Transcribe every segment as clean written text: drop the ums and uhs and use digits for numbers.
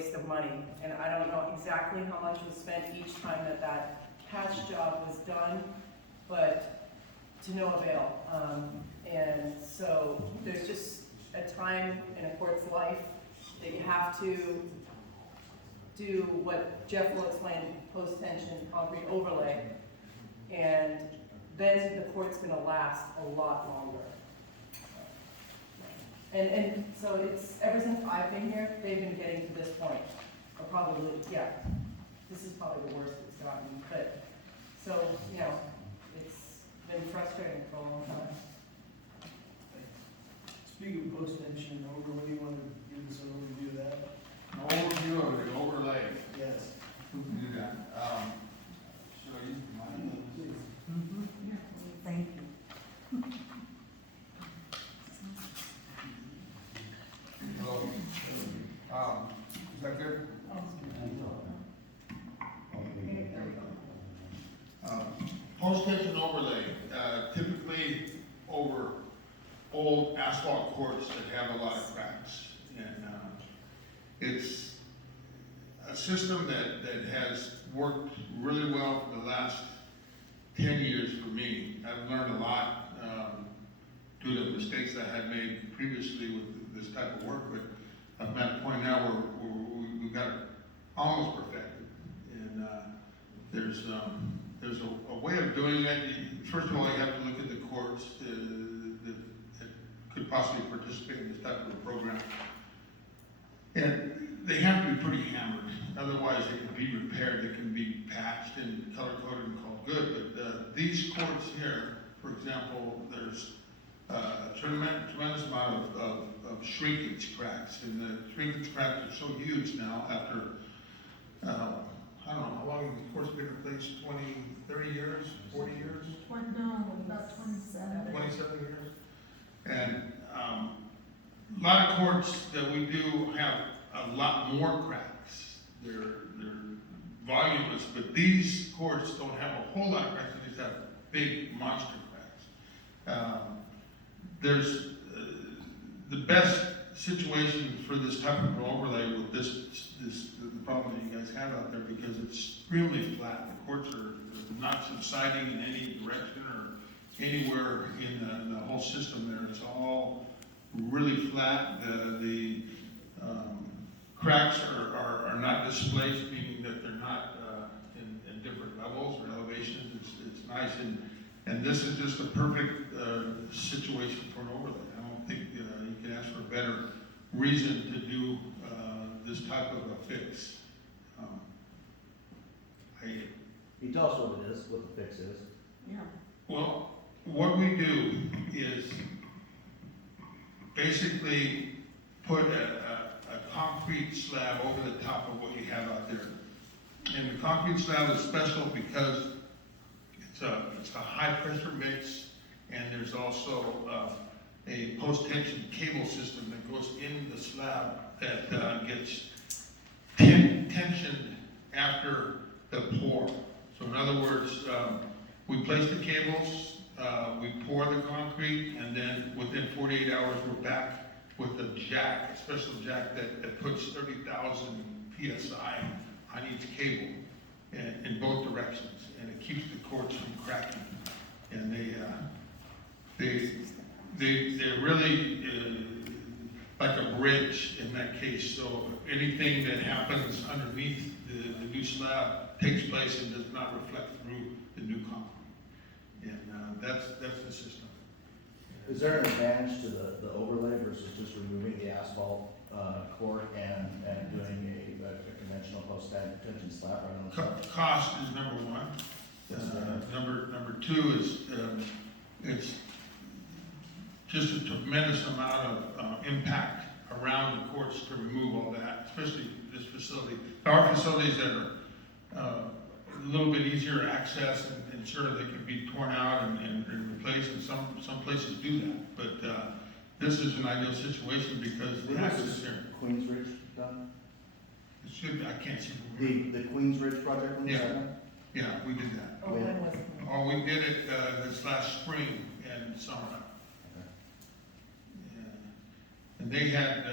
waste of money. And I don't know exactly how much was spent each time that that patch job was done, but to no avail. And so there's just a time in a court's life that you have to do what Jeff will explain, post-tension concrete overlay. And then the court's gonna last a lot longer. And so it's, ever since I've been here, they've been getting to this point. Or probably, yeah, this is probably the worst it's gotten. But, so, you know, it's been frustrating for a long time. Speaking of post-tension overlay, do you want to give us an overview of that? An overview of the overlay, Yes. who can do that? Should I use mine? Thank you. Hello. Is that good? Post-tension overlay, typically over old asphalt courts that have a lot of cracks. And it's a system that has worked really well for the last 10 years for me. I've learned a lot due to mistakes that I had made previously with this type of work, but I'm at a point now where we've got it almost perfected. And there's a way of doing it. First of all, you have to look at the courts that could possibly participate in this type of a program. And they have to be pretty hammered. Otherwise, they can be repaired, they can be patched and color-coded and called good. But these courts here, for example, there's a tremendous amount of shrinkage cracks. And the shrinkage cracks are so huge now after, I don't know, how long has the court's been replaced? 20, 30 years, 40 years? No, about 27. 27 years. And a lot of courts that we do have a lot more cracks. They're voluminous, but these courts don't have a whole lot of cracks. They just have big monster cracks. There's the best situation for this type of overlay with the problem that you guys have out there, because it's extremely flat. The courts are not subsiding in any direction or anywhere in the whole system there. It's all really flat. The cracks are not displaced, meaning that they're not in different levels or elevations. It's nice, and this is just a perfect situation for an overlay. I don't think you can ask for a better reason to do this type of a fix. Can you tell us what it is, what the fix is? Yeah. Well, what we do is basically put a concrete slab over the top of what you have out there. And the concrete slab is special because it's a high pressure mix, and there's also a post-tension cable system that goes in the slab that gets tensioned after the pour. So in other words, we place the cables, we pour the concrete, and then within 48 hours we're back with a jack, a special jack that puts 30,000 PSI on each cable in both directions, and it keeps the cords from cracking. And they're really like a bridge in that case. So anything that happens underneath the new slab takes place and does not reflect through the new concrete. And that's the system. Is there an advantage to the overlay versus just removing the asphalt core and doing a conventional post-tension slab right on the side? Cost is number one. Number two is it's just a tremendous amount of impact around the courts to remove all that, especially this facility. There are facilities that are a little bit easier access, and sure, they can be torn out and replaced, and some places do that. But this is an ideal situation because the access here. Queensridge done? It should, I can't see from here. The Queensridge project when you Yeah. said that? Yeah, we did that. Oh, when was it? Oh, we did it this last spring and summer. And they had,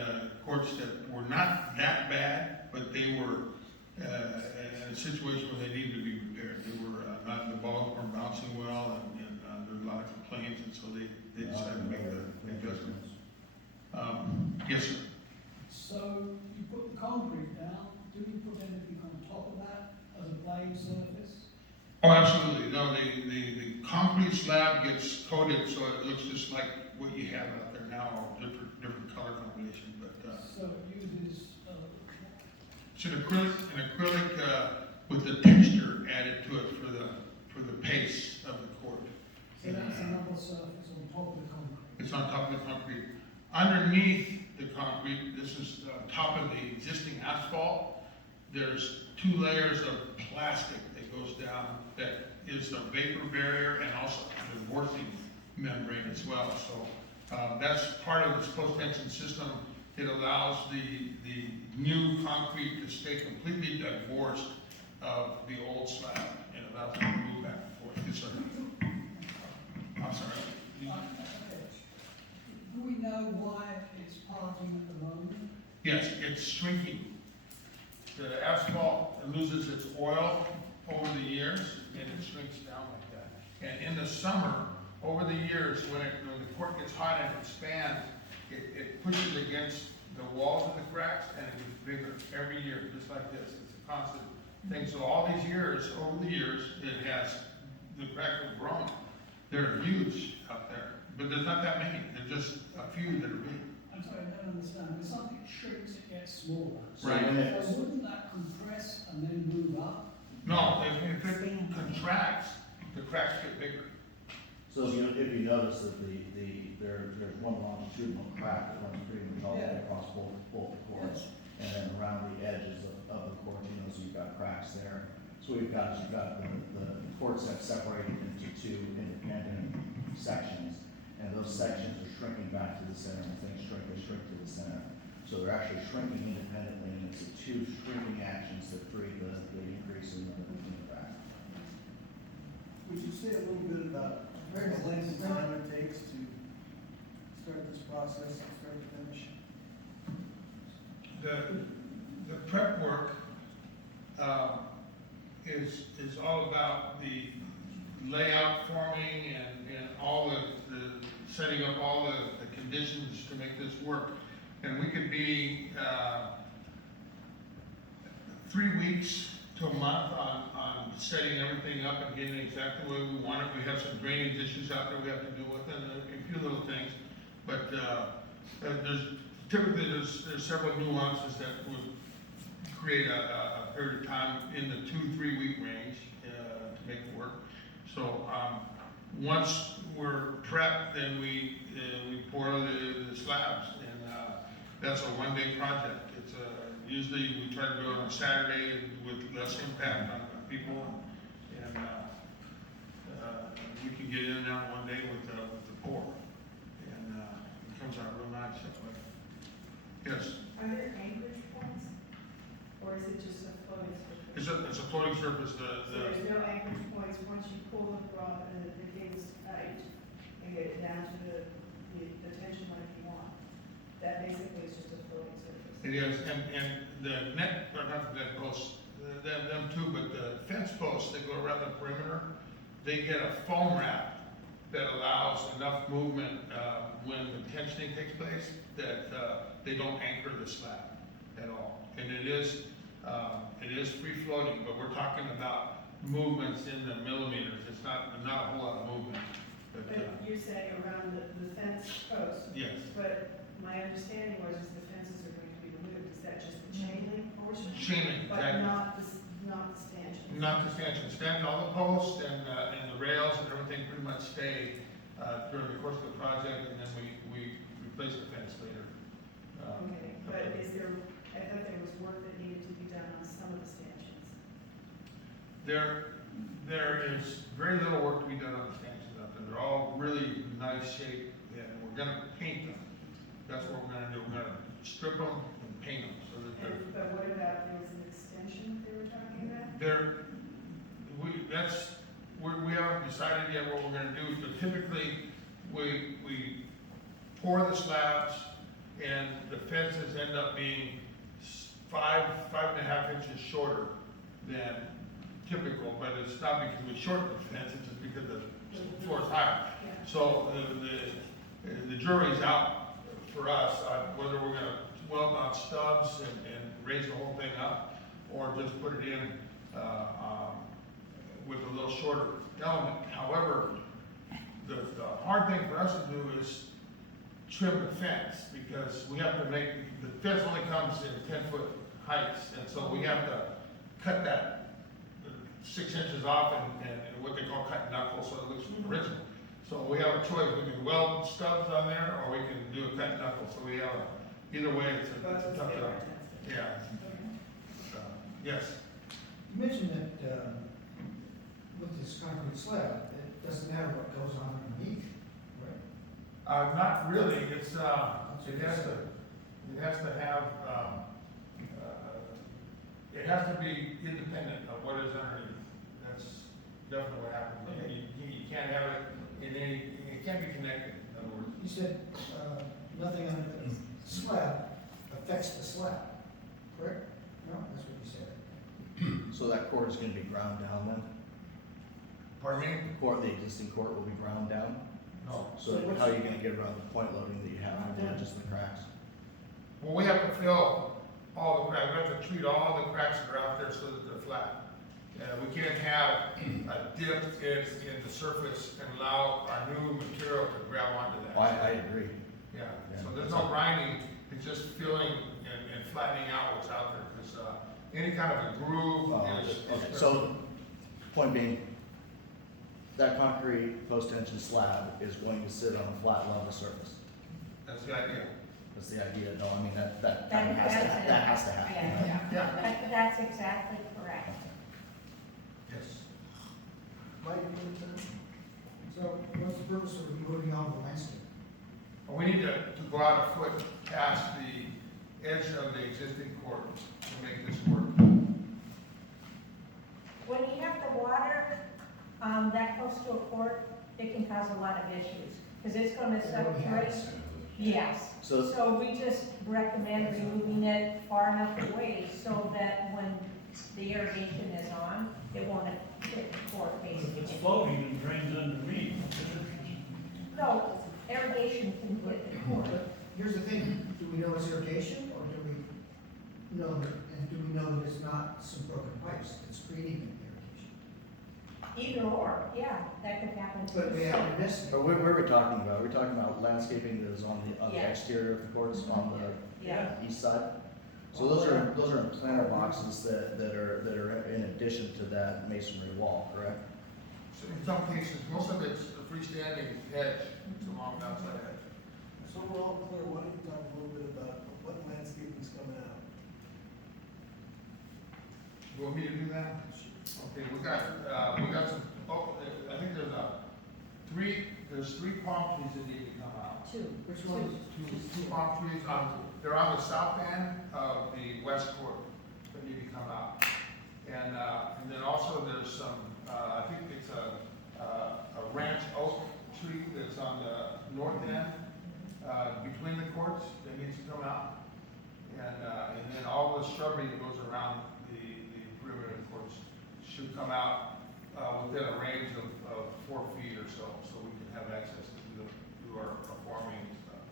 courts that were not that bad, but they were, in a situation where they needed to be repaired. They were, not, the balls weren't bouncing well, and there were a lot of complaints, and so they decided to make the adjustments. Yes, sir. So you put the concrete down, do you put anything on top of that as a playing surface? Oh, absolutely. No, the concrete slab gets coated, so it looks just like what you have out there now, or different color combination, but, So it uses, it's an acrylic, with the texture added to it for the pace of the court. so that's another surface on top of the concrete. It's on top of the concrete. Underneath the concrete, this is on top of the existing asphalt, there's 2 layers of plastic that goes down that is a vapor barrier and also a divorcing membrane as well. So that's part of this post-tension system. It allows the new concrete to stay completely divorced of the old slab and allows it to move back and forth. Yes, sir. I'm sorry. Do we know why it's parting at the moment? Yes, it's shrinking. The asphalt loses its oil over the years, and it shrinks down like that. And in the summer, over the years, when the court gets hot and expands, it pushes against the walls of the cracks, and it gets bigger every year, just like this. It's a constant thing. So all these years, over the years, the cracks have grown. They're huge out there, but there's not that many. There's just a few that are big. I'm sorry, I don't understand. When something shrinks, it gets smaller. So Right. when it- So wouldn't that compress and then move up? No, if it contracts, the cracks get bigger. So if you notice that there's one longitudinal crack that runs pretty much all the way Yeah. across both the courts. And then around the edges of the court, so you've got cracks there. So you've got the courts have separated into 2 independent sections. And those sections are shrinking back to the center, and things shrink to the center. So they're actually shrinking independently, and it's the 2 shrinking actions that create the increase in the crack. Would you say a little bit about the length of time it takes to start this process from start to finish? The prep work is all about the layout forming and all the setting up all the conditions to make this work. And we could be 3 weeks to a month on setting everything up and getting it exactly the way we want it. We have some drainage issues out there we have to deal with and a few little things. But there's several nuances that would create a period of time in the 2-3 week range to make it work. So once we're prepped, then we pour the slabs, and that's a 1-day project. It's usually we try to do it on Saturday with less impact on people, and we can get in and out 1 day with the pour, and it comes out real nice that way. Yes, Are there anchorage points? Or is it just a floating surface? it's a floating surface. So there's no anchorage points, once you pull the cables tight and get it down to the tension like you want, that basically is just a floating surface. It is, and the net, or not the net posts, them too, but the fence posts that go around the perimeter, they get a foam wrap that allows enough movement, when the tensioning takes place, that, they don't anchor the slab at all. And it is free floating, but we're talking about movements in the millimeters. It's not a whole lot of movement, but, But you're saying around the fence post, yes. but my understanding was is the fences are going to be removed, is that just the chain link portion? Chain link, But exactly. not the stanchions? Not the stanchion, stand all the posts and the rails and everything pretty much stay, during the course of the project, and then we replace the fence later. Okay, but is there, I thought there was work that needed to be done on some of the stanchions. There is very little work to be done on the stanchions out there. They're all really nice shape, and we're gonna paint them. That's what we're gonna do. We're gonna strip them and paint them, so that But what about, there was an extension they were talking about? we haven't decided yet what we're gonna do, but typically, we pour the slabs, and 5.5 inches shorter than typical, but it's not because we shortened the fence, it's just because the floor is higher. Yeah. So the jury's out for us on whether we're gonna weld on stubs and raise the whole thing up, or just put it in, with a little shorter element. However, the hard thing for us to do is trim the fence, because we have to make, the fence only comes in 10-foot heights, and so we have to cut that 6 inches off and what they call cut knuckle, so it looks original. So we have a choice, we can weld stubs on there, or we can do a cut knuckle, so we have either way, it's a tough job. Yeah. Yes, You mentioned that, with this concrete slab, it doesn't matter what goes on underneath, right? not really, it's, it has to have, it has to be independent of what is underneath. That's definitely what happens. You can't have it in any, it can't be connected, in other words. You said, nothing on the slab affects the slab, correct? No, that's what you said. So that court is gonna be ground down then? Pardon me? The existing court will be ground down? No. So how are you gonna get around the point loading that you have on the edges of the cracks? Well, we have to fill all the cracks, we have to treat all the cracks that are out there so that they're flat. We can't have a dip in the surface and allow our new material to grab onto that. Oh, I agree. Yeah, so there's no grinding, it's just filling and flattening out what's out there, because, any kind of a groove is. Okay, so, point being, that concrete post-tension slab is going to sit on a flat level surface. That's the idea. That's the idea, no, I mean, that That has to happen. Yeah. Yeah. That's exactly correct. Yes. Mike, you want to- So what's the purpose of removing all the landscape? Well, we need to go out a foot past the edge of the existing court to make this work. When you have the water, that close to a court, it can cause a lot of issues, because it's gonna saturate. Yes, So- so we just recommend removing it far enough away so that when the irrigation is on, it won't hit the court If basically. it's floating and drains underneath, No, irrigation can hit the court. But here's the thing, do we know it's irrigation, or do we know, and do we know that it's not some broken pipes that's creating an irrigation? Either or, yeah, that could happen too. But we haven't missed it. But where are we talking about? Are we talking about landscaping that is on the Yeah. exterior of the courts, on Yeah, the east side? So those are planter boxes that are in addition to that masonry wall, correct? So in some cases, most of it's a freestanding hedge, it's along the outside edge. So we're all clear, why don't you talk a little bit about what landscaping's coming out? You want me to do that? Okay, we got some, I think there's three palm trees that need to come out. two. Which ones? Two palm trees they're on the south end of the west court that need to come out. And then also there's some, I think it's a ranch oak tree that's on the north end, between the courts that needs to come out. And then all the shrubbery that goes around the perimeter of the courts should come out, within a range of 4 feet or so, so we can have access to our farming and stuff.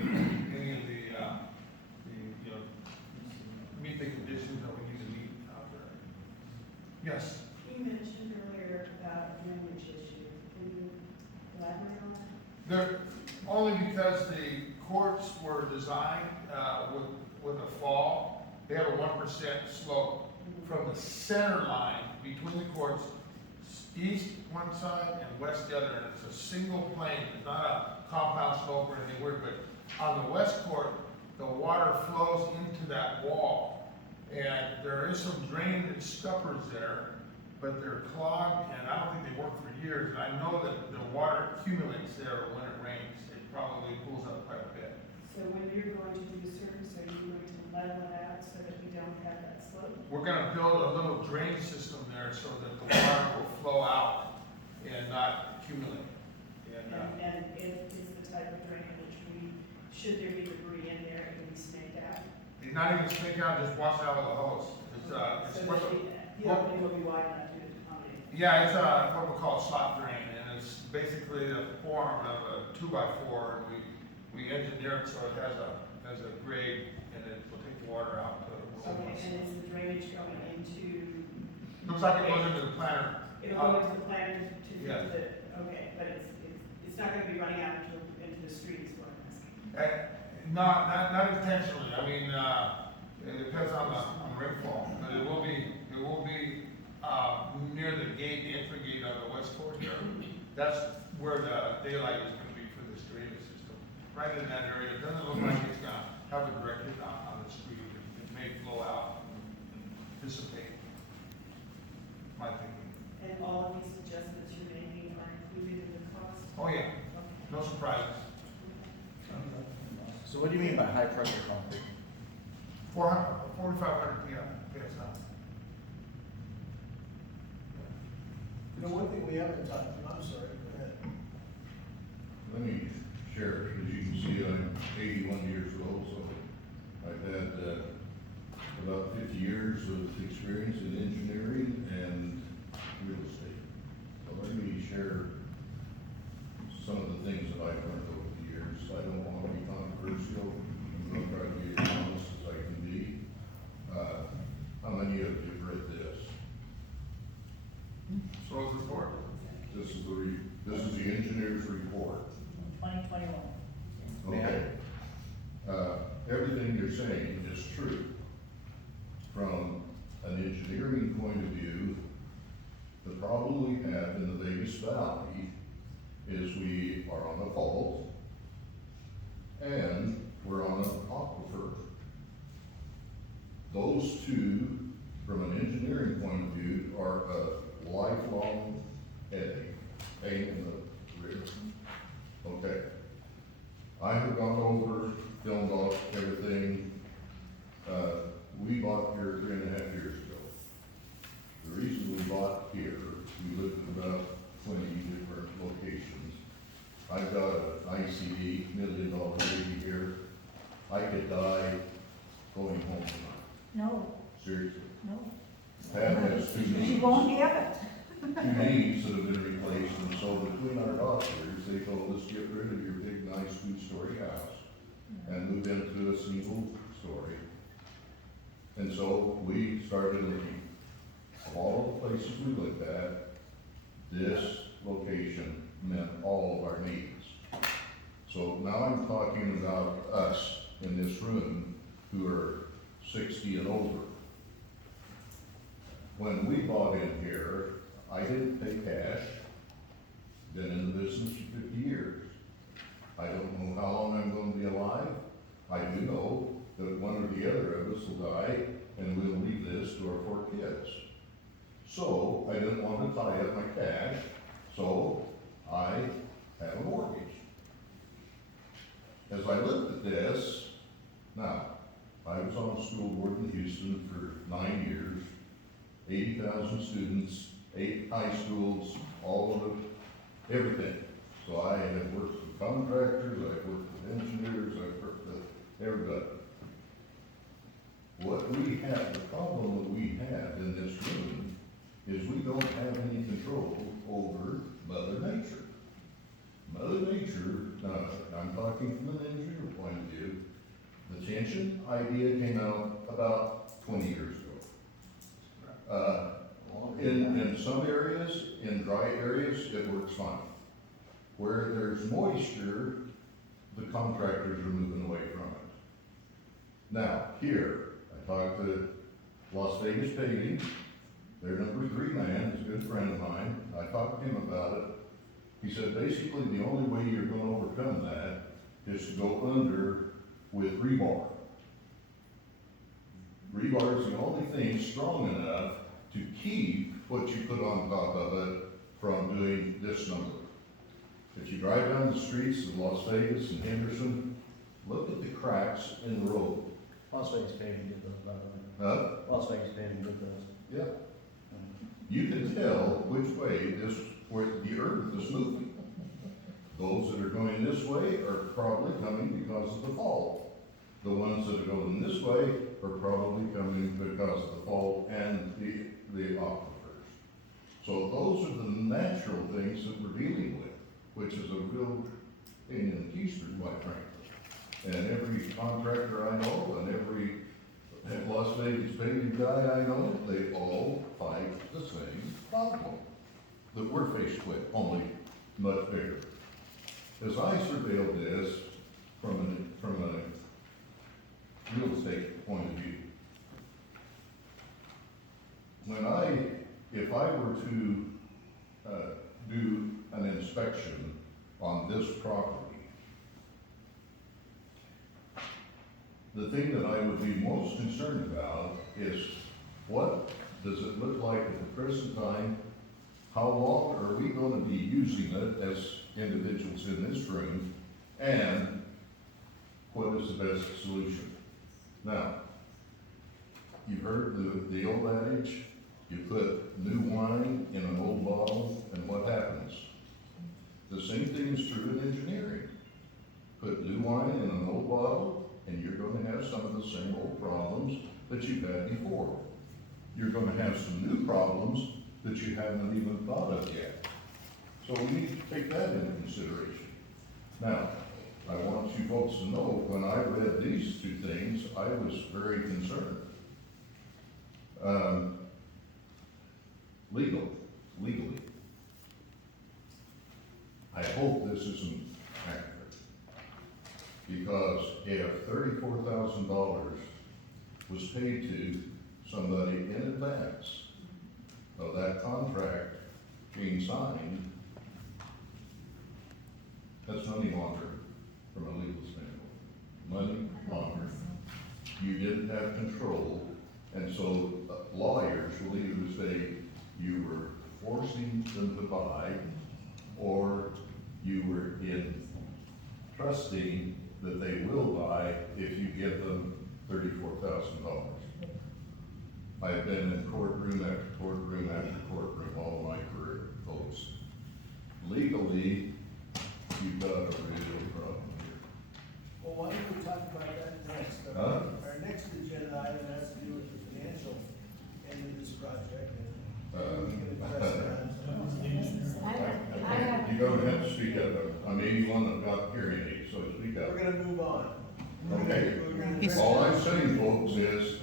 And any of the, you know, meet the conditions that we need to meet out there. Yes? You mentioned earlier about a drainage issue. Can you elaborate on that? They're, only because the courts were designed, with a fall, they have a 1% slope from the center line between the courts, east one side and west the other, and it's a single plane, it's not a compound slope or anything weird, but on the west court, the water flows into that wall, and there is some drainage scuppers there, but they're clogged, and I don't think they work for years, and I know that the water accumulates there when it rains, it probably pools up quite a bit. So when you're going to do the surface, are you going to level it out so that we don't have that slope? We're gonna build a little drain system there so that the water will flow out and not accumulate. And if it's the type of drainage should there be debris in there, it can be snaked out? It's not even snake out, just wash out with a hose. It's, So what that the opening will be wide enough to accommodate. yeah, it's what we call a slot drain, and it's basically a form of a 2x4, and we engineer it so it has a grade, and it will take the water out. Okay, and is the drainage going into? Looks like it goes into the planter. It'll go into the plan to Yeah. the, okay, but it's not gonna be running out into the street is what I'm asking. Not intentionally, I mean, it depends on the rainfall, but it will be near the gate, the entry gate on the west court here. That's where the daylight is gonna be for this drainage system, right in that area. It doesn't look like it's gonna have a direct hit on the street. It may flow out and dissipate, my thinking. And all of these adjustments you're making are included in the cost? Oh, yeah, Okay. no surprises. So what do you mean by high pressure concrete? 4,500 PSI. You know, one thing we haven't talked, I'm sorry, go ahead. Let me share, as you can see, I'm 81 years old, so I've had about 50 years of experience in engineering and real estate. So let me share some of the things that I've learned over the years. I don't want to be controversial. I'm going to try to be as honest as I can be. How many of you have read this? So is the board. This is the engineer's report. 2021. Okay. Everything you're saying is true. From an engineering point of view, the problem we have in the Vegas Valley is we are on a fault and we're on an aquifer. Those two, from an engineering point of view, are a lifelong headache, pain in the rear. Okay. I have gone over, filmed off everything. We bought here 3.5 years ago. The reason we bought here, we lived in about 20 different locations. I've got an ICD, $1 million baby here. I could die going home tonight, No, seriously. no. Pat has two She knees, won't have it. two knees that have been replaced, and so between our doctors, they told us, get rid of your big, nice, two-story house and move into a single story. And so we started looking. Of all the places we looked at, this location met all of our needs. So now I'm talking about us in this room who are 60 and older. When we bought in here, I didn't pay cash, been in the business for 50 years. I don't know how long I'm going to be alive. I do know that one or the other of us will die and we'll leave this to our 4 kids. So I didn't want to tie up my cash, so I have a mortgage. As I looked at this, now, I was on the school board in Houston for 9 years, 80,000 students, 8 high schools, all of it, everything. So I have worked with contractors, I've worked with engineers, I've worked with everybody. What we have, the problem that we have in this room is we don't have any control over Mother Nature. Mother Nature, now, I'm talking from an engineer point of view, the tension idea came out about 20 years ago. In some areas, in dry areas, it works fine. Where there's moisture, the contractors are moving away from it. Now, here, I talked to Las Vegas Paving, their number 3 man is a good friend of mine. I talked to him about it. He said, basically, the only way you're going to overcome that is to go under with rebar. Rebar is the only thing strong enough to keep what you put on top of it from doing this number. If you drive down the streets of Las Vegas and Henderson, look at the cracks in the road. Las Vegas paving did those, by the way. Las Vegas paving did those. Yeah. You can tell which way where the earth is moving. Those that are going this way are probably coming because of the fall. The ones that are going this way are probably coming because of the fault and the aquifers. So those are the natural things that we're dealing with, which is a real pain in the keister, quite frankly. And every contractor I know and every Las Vegas paving guy I know, they all fight the same problem that we're faced with, only much bigger. As I surveilled this from a real estate point of view, if I were to do an inspection on this property, the thing that I would be most concerned about is what does it look like at the present time? How long are we going to be using it as individuals in this room? And what is the best solution? Now, you've heard the old adage, you put new wine in an old bottle, and what happens? The same thing is true in engineering. Put new wine in an old bottle, and you're going to have some of the same old problems that you've had before. You're going to have some new problems that you haven't even thought of yet. So we need to take that into consideration. Now, I want you folks to know, when I read these two things, I was very concerned. Legally, I hope this isn't accurate. Because if $34,000 was paid to somebody in advance of that contract being signed, that's money laundering from a legal standpoint. Money laundering. You didn't have control, and so lawyers will either say you were forcing them to buy, or you were trusting that they will buy if you give them $34,000. I've been in courtroom after courtroom after courtroom all my career, folks. Legally, you've got a real problem here. Well, why don't we talk about that next? Huh? Our next agenda item has to do with the financial end of this project, and we can address that. You're gonna have to speak up. I'm 81, I've got hearing aids, so speak up. We're gonna move on. Okay. We're gonna address All that. I'm saying, folks, is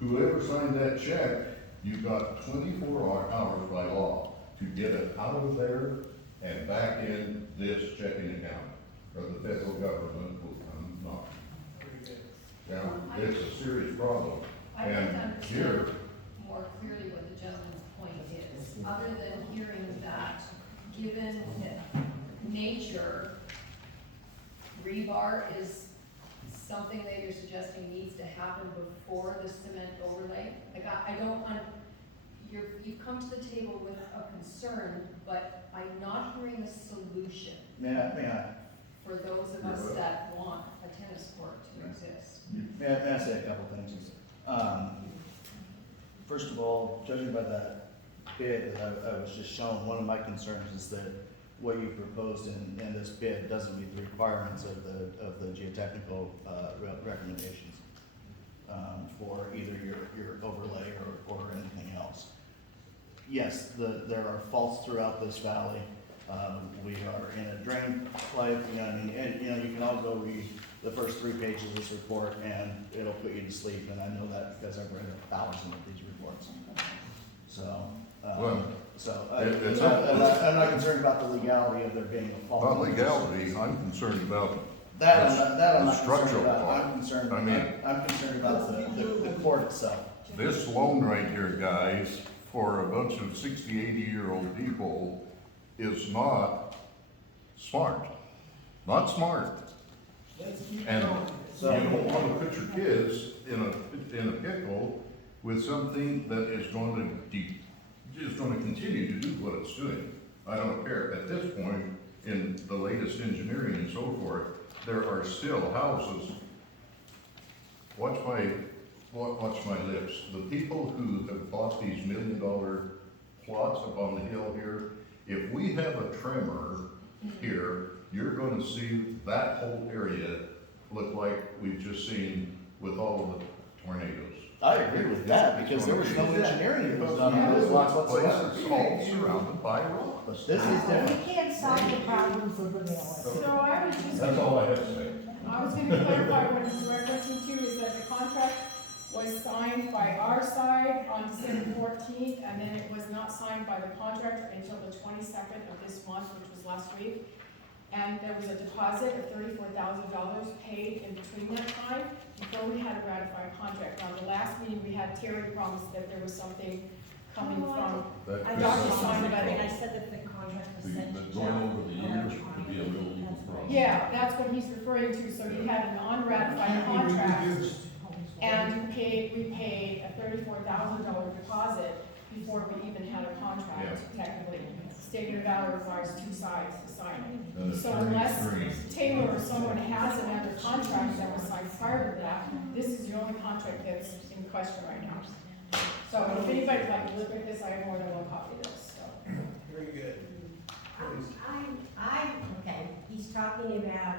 whoever signed that check, you've got 24 hours by law to get it out of there and back in this checking account, or the federal government will come knocking. Very good. Yeah, it's a serious problem. I don't And understand here, more clearly what the gentleman's point is, other than hearing that, given nature, rebar is something that you're suggesting needs to happen before the cement overlay? Like, I don't, you've come to the table with a concern, but I'm not hearing a solution May I for those of us that want a tennis court to exist. say a couple things? First of all, judging by that bid that I was just shown, one of my concerns is that what you proposed in this bid doesn't meet the requirements of the geotechnical recommendations for either your overlay or anything else. Yes, there are faults throughout this valley. We are in a drain pipe, you know, I mean, and, you know, you can all go read the first 3 pages of this report and it'll put you to sleep, and I know that because I've read 1,000 of these reports. So, Well, I'm not concerned about the legality of there being a fault. about legality, I'm concerned about That I'm the not concerned structural about. part. I'm concerned, I mean- I'm concerned about the court itself. this loan right here, guys, for a bunch of 60, 80-year-old people is not smart. Not smart. Let's keep And going. you don't want to put your kids in a pickle with something that is going to continue to do what it's doing. I don't care. At this point, in the latest engineering and so forth, there are still houses. Watch my lips. The people who have bought these $1 million plots up on the hill here, if we have a tremor here, you're going to see that whole area look like we've just seen with all of the tornadoes. I agree with that, because there was no engineering that was done on those lots whatsoever. Places all surrounded by rock. But this is different. We can't solve the problems of the village. So I was just, That's all I have to say. I was gonna clarify what he's referencing to is that the contract was signed by our side on December 14th, and then it was not signed by the contractor until the 22nd of this month, which was last week. And there was a deposit of $34,000 paid in between that time before we had a ratified contract. Now, the last meeting, we had Terry promise that there was something coming from, That I could- thought you Just signed signed it, it. and I said that the contract was The- sent the to going John. over the years could be a real legal problem. yeah, that's what he's referring to. So you had an unratified contract. And we paid a $34,000 deposit before we even had a contract, technically. State of Valley requires two sides to sign it. And So attorney unless three. Taylor or someone has another contract that was signed prior to that, this is the only contract that's in question right now. So if anybody'd like to look at this, I have more than one copy of this, so. Very good. Okay, he's talking about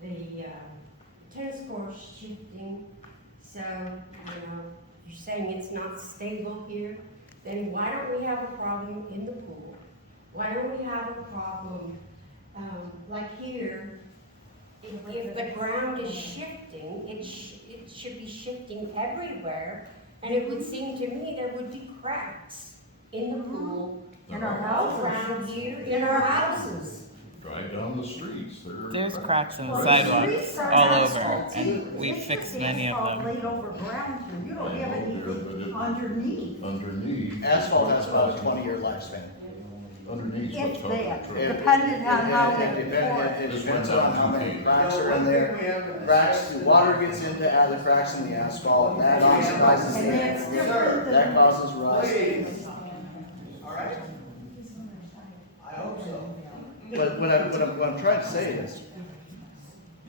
the tennis court shifting, so, you're saying it's not stable here, then why don't we have a problem in the pool? Why don't we have a problem, like here, if the ground is shifting, it should be shifting everywhere, and it would seem to me there would be cracks in the pool. In our houses. Around here, in our houses. Drive down the streets, There's cracks in the Well, sidewalks streets are all asphalt, over, and too. we This fixed is many of asphalt them. laid over ground here, you don't I have know, anything but underneath. underneath. Asphalt has about a 20-year lifespan. Underneath. If what's covered in that, trouble. depending on how they pour. It depends on how many cracks are in there. Cracks, the water gets into the cracks in the asphalt, that oxidizes And that's the, different than. that causes rust. All right? I hope so. But what I'm trying to say is,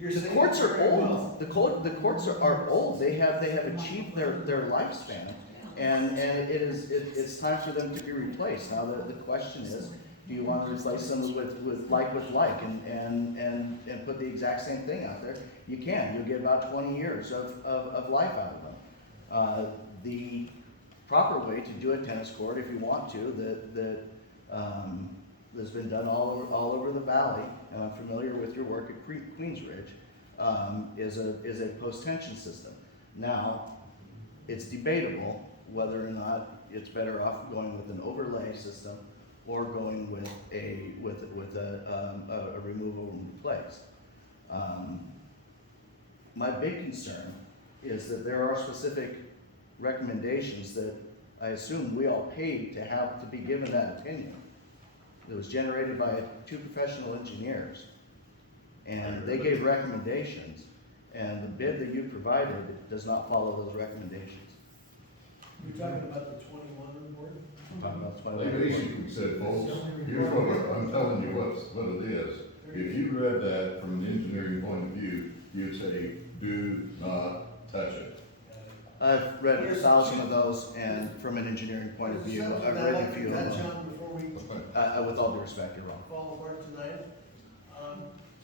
the courts are old, the courts are old, they have achieved their lifespan. And it's time for them to be replaced. Now, the question is, do you want to replace them with like and put the exact same thing out there? You can, you'll get about 20 years of life out of them. The proper way to do a tennis court, if you want to, that's been done all over the valley, and I'm familiar with your work at Queens Ridge, is a post-tension system. Now, it's debatable whether or not it's better off going with an overlay system or going with a remove and replace. My big concern is that there are specific recommendations that I assume we all paid to be given that opinion. That was generated by two professional engineers. And they gave recommendations, and the bid that you provided does not follow those recommendations. You're talking about the 21 report? Talking about They basically said, folks, here's what I'm telling you what it is. If you read that from an engineering point of view, you'd say, do not touch it. I've read 1,000 of those, and from an engineering point of view, I've read a few of Touch them. on before we With all due respect, you're wrong. fall apart tonight.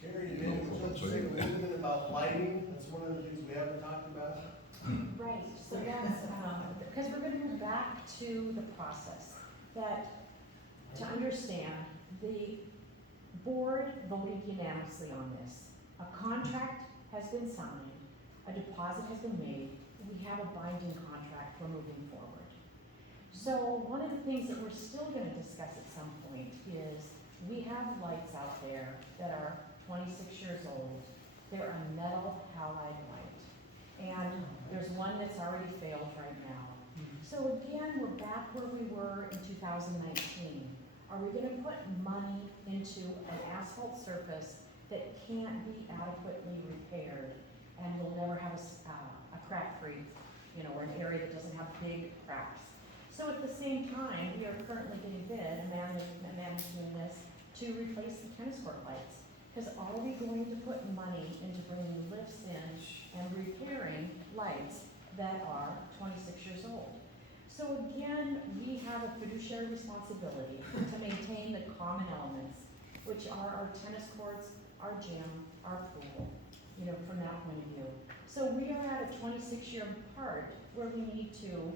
Terry, you made a statement about lighting, that's one of the things we haven't talked about. Right, so that's, because we're gonna move back to the process, that, to understand, the board voted unanimously on this. A contract has been signed, a deposit has been made, we have a binding contract, we're moving forward. So one of the things that we're still gonna discuss at some point is, we have lights out there that are 26 years old. They're a metal halide light. And there's one that's already failed right now. So again, we're back where we were in 2019. Are we gonna put money into an asphalt surface that can't be adequately repaired and will never have a crack-free, or an area that doesn't have big cracks? So at the same time, we are currently getting bid, and managing this, to replace the tennis court lights. Because are we going to put money into bringing lifts in and repairing lights that are 26 years old? So again, we have a fiduciary responsibility to maintain the common elements, which are our tennis courts, our gym, our pool. you know, from that point of view. So we are at a 26-year part where we need to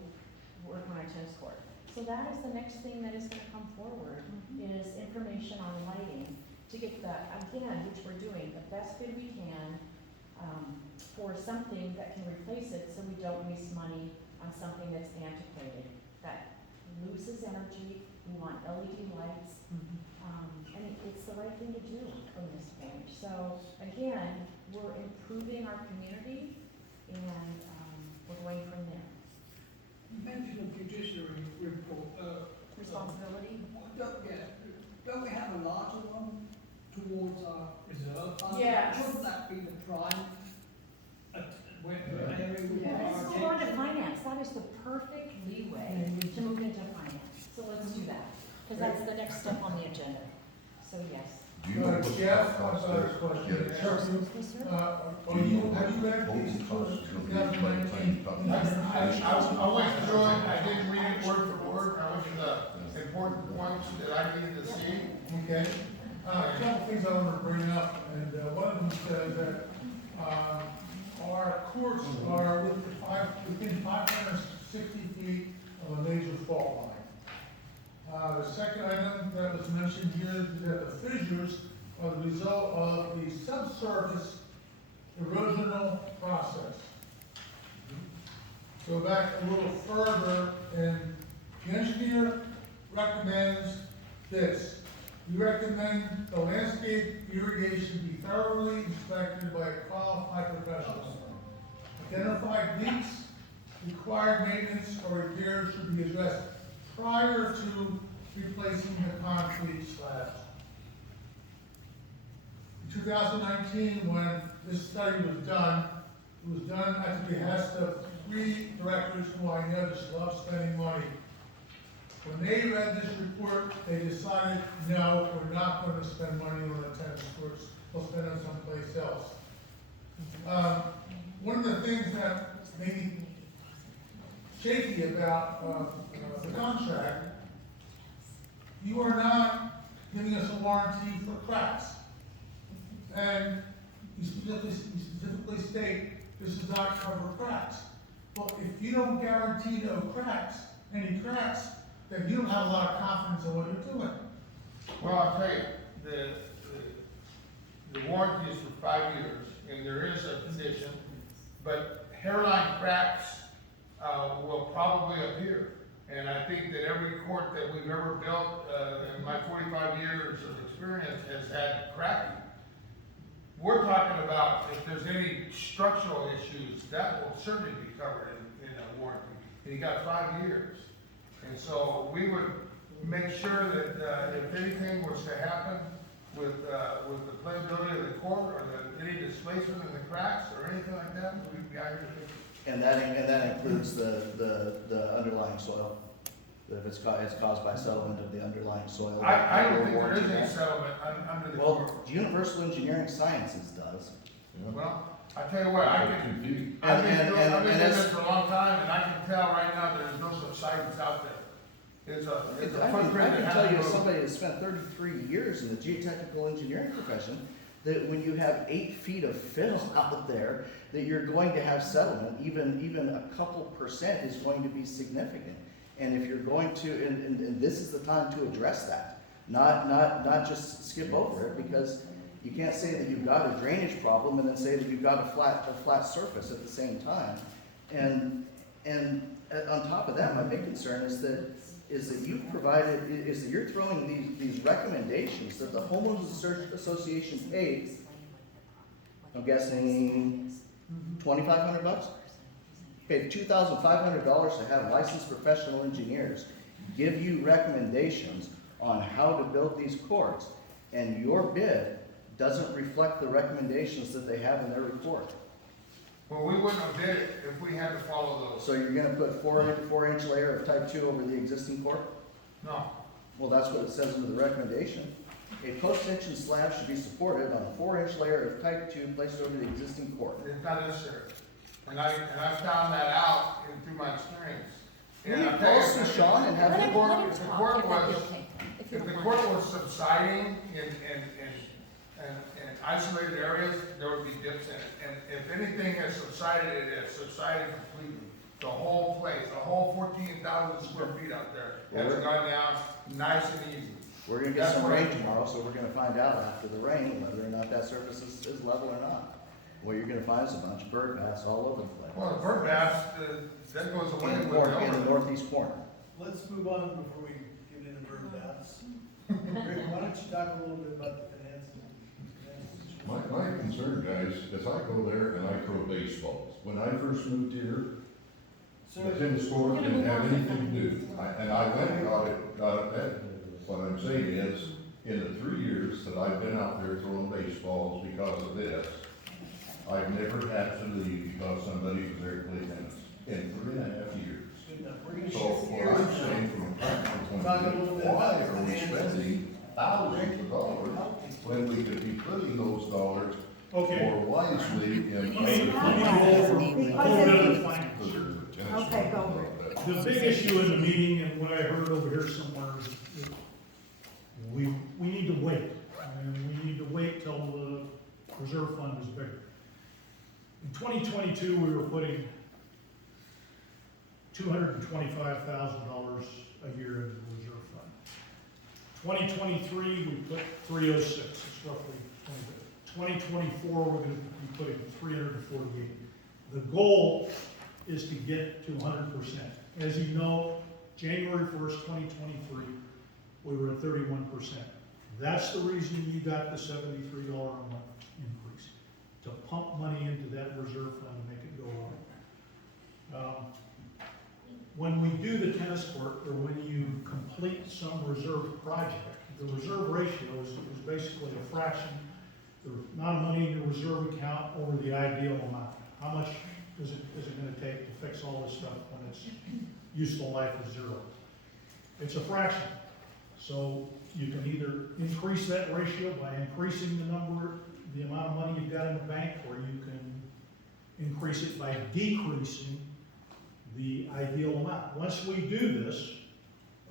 work on our tennis court. So that is the next thing that is gonna come forward, is information on lighting, to get the, again, which we're doing, the best bid we can, for something that can replace it, so we don't waste money on something that's antiquated, that loses energy. We want LED lights, and it's the right thing to do from this point. So again, we're improving our community, and we're going from there. You mentioned a judiciary report, Responsibility? don't we have a larger one towards our reserve fund? Yes. Shouldn't that be the prime, area we Well, want let's our move on to attention? finance. That is the perfect leeway to move into finance. So let's do that, because that's the next step on the agenda. So yes. Do you know what the Jeff, cost I have a is? question. Yeah. Sure. Yes, sir. Have you read Total these cost is gonna be like 2019? I went through it, I didn't read it word for word, I went to the important points that I needed to see. Okay. A couple things I want to bring up, and one of them says that our courts are within 560 feet of a major fault line. The second item that was mentioned here is that the fissures are the result of the subsurface erosional process. Go back a little further, and the engineer recommends this. We recommend the landscape irrigation be thoroughly inspected by a qualified professional. Identified leaks, required maintenance or repairs should be addressed prior to replacing the concrete slabs. In 2019, when this study was done, it was done at the behest of 3 directors who I know just love spending money. When they read this report, they decided, no, we're not going to spend money on the tennis courts, we'll spend it someplace else. One of the things that made me shaky about the contract, you are not giving us a warranty for cracks. And you specifically state this does not cover cracks. Well, if you don't guarantee no cracks, any cracks, then you don't have a lot of confidence in what you're doing. Well, I'll tell you, the warranty is for 5 years, and there is a condition, but hairline cracks, will probably appear. And I think that every court that we've ever built, in my 45 years of experience has had cracking. We're talking about if there's any structural issues, that will certainly be covered in a warranty. And you got 5 years. And so we would make sure that, if anything was to happen with the playability of the court, or any displacement in the cracks, or anything like that, we'd be out here to fix it. And that includes the underlying soil, that if it's caused by settlement of the underlying soil. I don't think there is any settlement under the court. Well, Universal Engineering Sciences does. Well, I tell you what, I've been doing this for a long time, and I can tell right now there's no subsidence out there. It's a I footprint can that tell you, has as to go. somebody that's spent 33 years in the geotechnical engineering profession, that when you have 8 feet of fill out there, that you're going to have settlement, even a couple percent is going to be significant. And if you're going to, and this is the time to address that, not just skip over it, because you can't say that you've got a drainage problem and then say that you've got a flat surface at the same time. And on top of that, my big concern is that you've provided, is that you're throwing these recommendations that the homeowners association paid, I'm guessing $2,500? Paid $2,500 to have licensed professional engineers give you recommendations on how to build these courts, and your bid doesn't reflect the recommendations that they have in their report. Well, we wouldn't have did it if we had to follow those. So you're gonna put 4-inch layer of type 2 over the existing court? No. Well, that's what it says in the recommendation. A post-tension slab should be supported on a 4-inch layer of type 2 placed over the existing court. It's not necessary. And I found that out through my experience. Will And you I'll tell you, close the Sean and have Let the him court? talk, if the if court that'd be was, okay, if you if don't the mind. court was subsiding and and isolated areas, there would be dips in it. And if anything has subsided, it has subsided completely. The whole place, the whole 14,000 square feet out there has gone down nice and easy. We're gonna get some rain tomorrow, so we're gonna find out after the rain whether or not that surface is level or not. What you're gonna find is a bunch of bird baths all over the place. Well, the bird baths, that goes away In with the corner, in the the northeast corner. Let's move on before we get into bird baths. Rick, why don't you talk a little bit about the finances? My concern, guys, is I go there and I throw baseballs. When I first moved here, the tennis court didn't have anything to do. And I went and got it. What I'm saying is, in the 3 years that I've been out there throwing baseballs because of this, I've never had to leave because somebody was there to play tennis in 3.5 years. Good enough. We're gonna So shift what gears. I'm saying from a practical point Talk a of little view, bit why about are we finances. spending thousands of dollars when we could be putting those dollars Okay, more wisely in let me other go over a little bit of the finance. Okay, go over it. The big issue in the meeting, and what I heard over here somewhere, is that we need to wait. And we need to wait till the reserve fund is bigger. In 2022, we were putting $225,000 a year into the reserve fund. 2023, we put 306, it's roughly 20. 2024, we're gonna be putting 348. The goal is to get to 100%. As you know, January 1st, 2023, we were at 31%. That's the reason you got the $73 a month increase, to pump money into that reserve fund and make it go up. When we do the tennis court, or when you complete some reserve project, the reserve ratio is basically a fraction, the amount of money in your reserve account over the ideal amount. How much is it gonna take to fix all this stuff when its useful life is 0? It's a fraction. So you can either increase that ratio by increasing the amount of money you've got in the bank, or you can increase it by decreasing the ideal amount. Once we do this,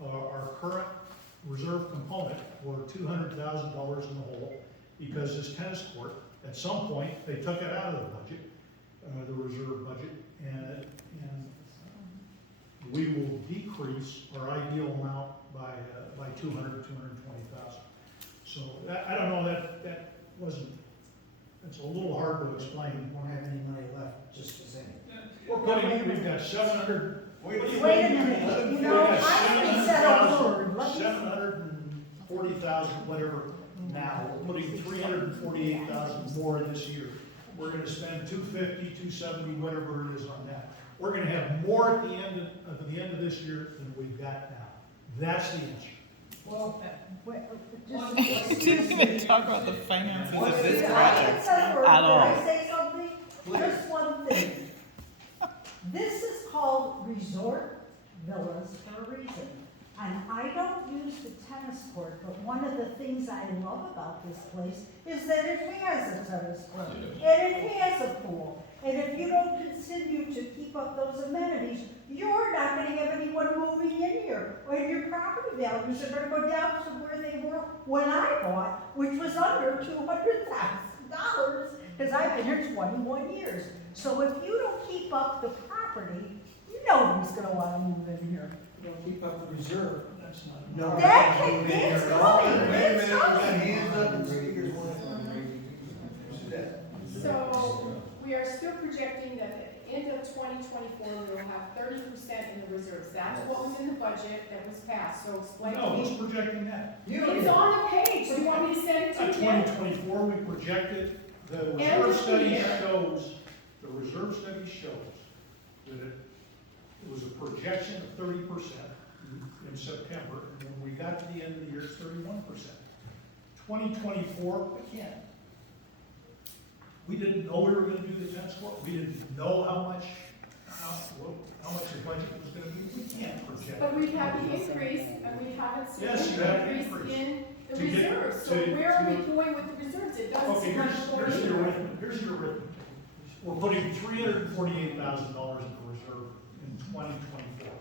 our current reserve component, we're $200,000 in the hole, because this tennis court, at some point, they took it out of the budget, the reserve budget, and we will decrease our ideal amount by 220,000. So I don't know, that wasn't, it's a little hard to explain. We won't have any money left, just the same. We've got 700. Wait a minute, you know, I said a word. Let me- 740,000, whatever, now, we're putting 348,000 more in this year. We're gonna spend 250, 270, whatever it is on that. We're gonna have more at the end of this year than we've got now. That's the issue. Well, Didn't even talk about the finances of this I project said a word. at Can all. I say something? Just one thing. This is called resort villas for a reason. And I don't use the tennis court, but one of the things I love about this place is that it has a tennis court. And it has a pool. And if you don't continue to keep up those amenities, you're not gonna have anyone moving in here. And your property values are gonna go down to where they were when I bought, which was under $200,000, because I've been here 21 years. So if you don't keep up the property, nobody's gonna wanna move in here. don't keep up the reserve, that's not. No. That can, it's coming, Wait a it's minute, we got coming. hands up and speakers wanting. So, we are still projecting that at the end of 2024, we will have 30% in the reserves. That's what was in the budget that was passed, so explain to No, who's me. projecting that? It's on the page, do you want me to send it to At you? 2024, we projected, the End reserve of the study year. shows, that it was a projection of 30% in September, and when we got to the end of the year, it's 31%. 2024, again, we didn't know we were gonna do the tennis court, we didn't know how much the budget was gonna be, we can't project. But we've had the increase, and we haven't seen Yes, you have the an increase increase. in the To get- reserves. So to- where are we to- going with the reserves? It doesn't Okay, seem like here's going the anywhere. arithmetic. We're putting $348,000 into reserve in 2024.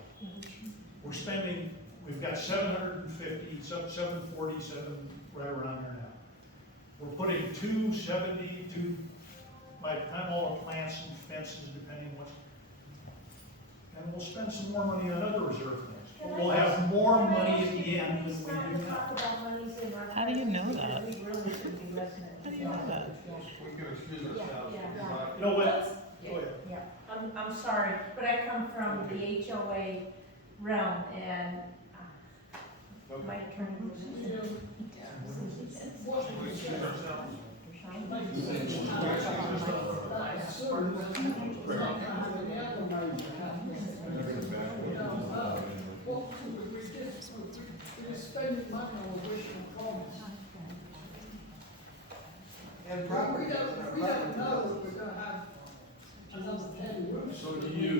We're spending, we've got 750, 747, right around there now. We're putting 272, by the time all the plants and fences, depending what, and we'll spend some more money on other reserve things. We'll have more money at the end than we do now. How do you know that? We really should be listening. How do you know that? We can excuse ourselves. Yeah. You know what? Go ahead. Yeah, I'm sorry, but I come from the HOA realm and my attorney was. Spending money on additional comments. And property. We don't know that we're gonna have another 10 roofs. So do you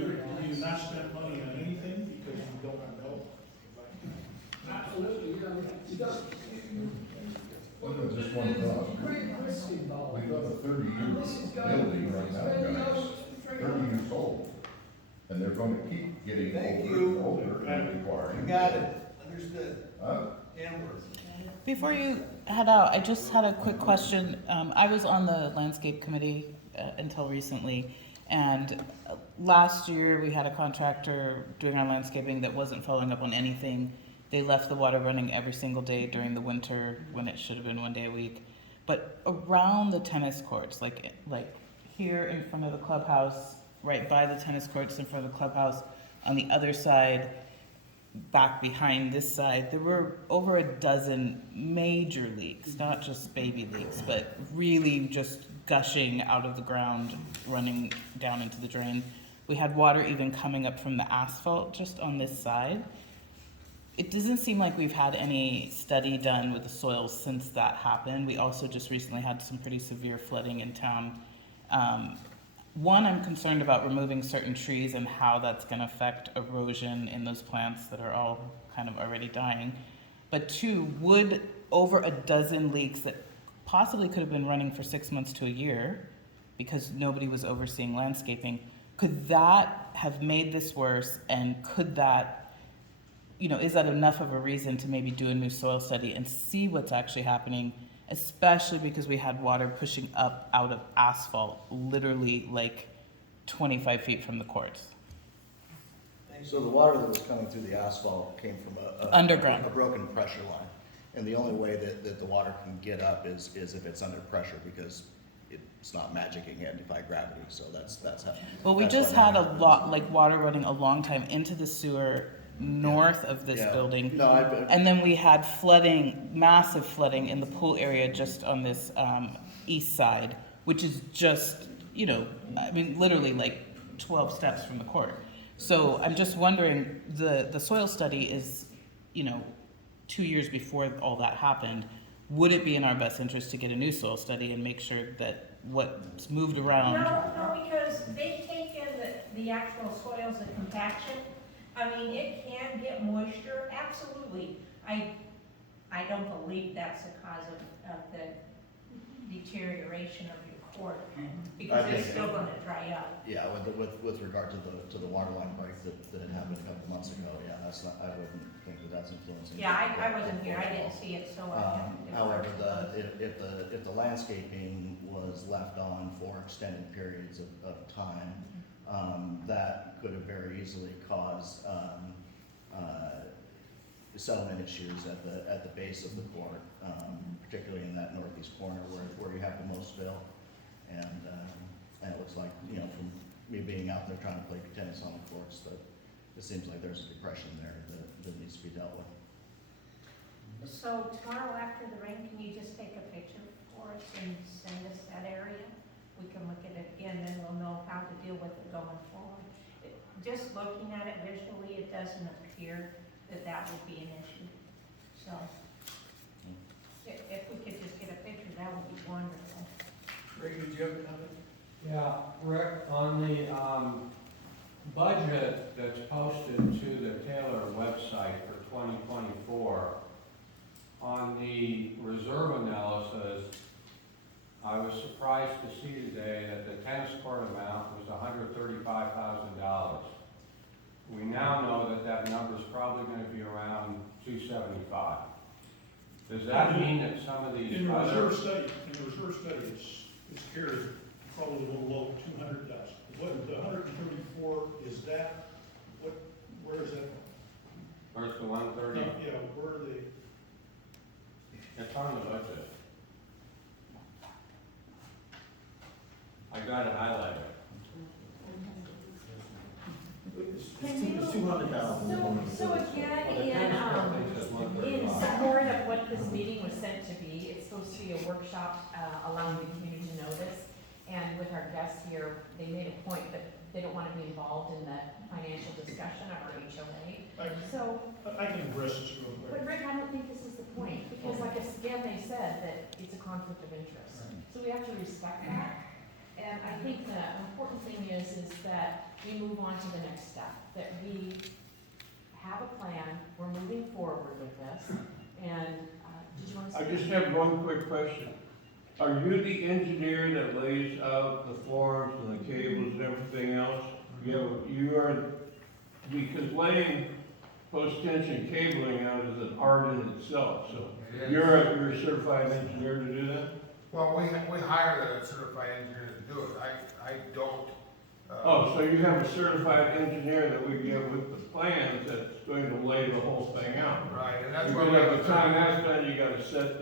not spend money on anything because you don't know? Absolutely, you know, you don't. Just one thought. Great risk involved. We've got a 30-year building right now, guys, 30 years old. And they're gonna keep getting Thank older you. and older and requiring. You got it, understood. Huh? Amber. Before you head out, I just had a quick question. I was on the landscape committee until recently, and last year we had a contractor doing our landscaping that wasn't following up on anything. They left the water running every single day during the winter when it should have been 1 day a week. But around the tennis courts, like here in front of the clubhouse, right by the tennis courts in front of the clubhouse, on the other side, back behind this side, there were over a dozen major leaks, not just baby leaks, but really just gushing out of the ground, running down into the drain. We had water even coming up from the asphalt just on this side. It doesn't seem like we've had any study done with the soils since that happened. We also just recently had some pretty severe flooding in town. One, I'm concerned about removing certain trees and how that's gonna affect erosion in those plants that are all kind of already dying. But two, would over a dozen leaks that possibly could have been running for 6 months to a year because nobody was overseeing landscaping, could that have made this worse? And could that, is that enough of a reason to maybe do a new soil study and see what's actually happening, especially because we had water pushing up out of asphalt, literally like 25 feet from the courts. So the water that was coming through the asphalt came from Underground. a broken pressure line. And the only way that the water can get up is if it's under pressure, because it's not magicking anti-gravity, so that's how. Well, we that's just what had a happened. lot, like water running a long time into the sewer north of this Yeah. building. No, And then we had flooding, massive flooding in the pool area just on this east side, which is just, literally like 12 steps from the court. So I'm just wondering, the soil study is, 2 years before all that happened. Would it be in our best interest to get a new soil study and make sure that what's moved around? No, because they take in the actual soils and compaction. I mean, it can get moisture, absolutely. I don't believe that's the cause of the deterioration of your court, because it's still gonna dry up. Yeah, with regard to the water line break that had happened a couple months ago, yeah, I wouldn't think that's influencing. Yeah, I wasn't here, I didn't see it, so. However, if the landscaping was left on for extended periods of time, that could have very easily caused settlement issues at the base of the court, particularly in that northeast corner where you have the most fill. And it looks like, from me being out there trying to play tennis on the courts, that it seems like there's a depression there that needs to be dealt with. So tomorrow after the rain, can you just take a picture for us and send us that area? We can look at it again, then we'll know how to deal with it going forward. Just looking at it visually, it doesn't appear that would be an issue. So, if we could just get a picture, that would be wonderful. Ray, did you have a comment? Yeah, Rick, on the budget that's posted to the Taylor website for 2024, on the reserve analysis, I was surprised to see today that the tennis court amount was $135,000. We now know that number is probably going to be around $275,000. Does that mean that some of these In the other, reserve study, it's carried probably a little low, 200,000. What, the 134, is that, where is that? where's the 130? Yeah, where are they? It's on the budget. I got it highlighted. It's 200,000. So again, in support of what this meeting was sent to be, it's supposed to be a workshop, allowing the community to know this. And with our guests here, they made a point that they don't want to be involved in the financial discussion of our HOA. So, I can address this real but quick. Rick, I don't think this is the point, because like, again, they said that it's a conflict of interest. So we have to respect that. And I think the important thing is that we move on to the next step, that we have a plan, we're moving forward with this, and, did you want to say? I just have one quick question. Are you the engineer that lays out the forms and the cables and everything else? You are, because laying post-tension cabling out is an art in itself, so you're a certified engineer to do that? Well, we hired a certified engineer to do it. I don't. Oh, so you have a certified engineer that we give with the plans that's going to lay the whole thing out? Right, and that's why Because we by the time that's done, you gotta set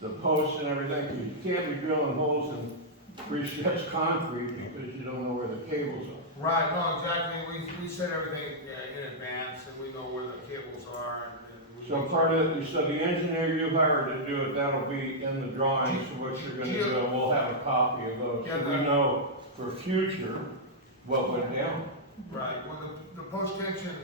the posts and everything, 'cause you can't be drilling holes in recessed concrete because you don't know where the cables are. Right, no, exactly. We set everything in advance and we know where the cables are and we. So so the engineer you hired to do it, that'll be in the drawings of what you're gonna do, and we'll have a copy of those, so we know for future what went down. Right, well, the post-tension,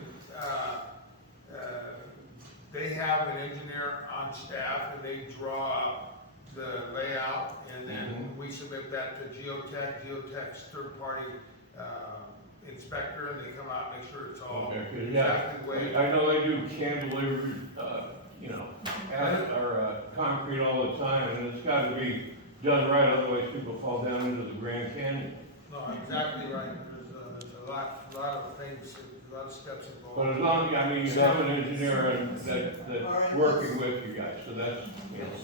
they have an engineer on staff and they draw up the layout and then we submit that to Geotech's third-party, inspector, and they come out and make sure it's all Okay, 'cause, exactly the way. I know they do cantilever, concrete all the time, and it's gotta be done right, otherwise people fall down into the Grand Canyon. No, exactly right, there's a lot of things, a lot of steps involved. But as long, you have an engineer that's working with you guys, so that's,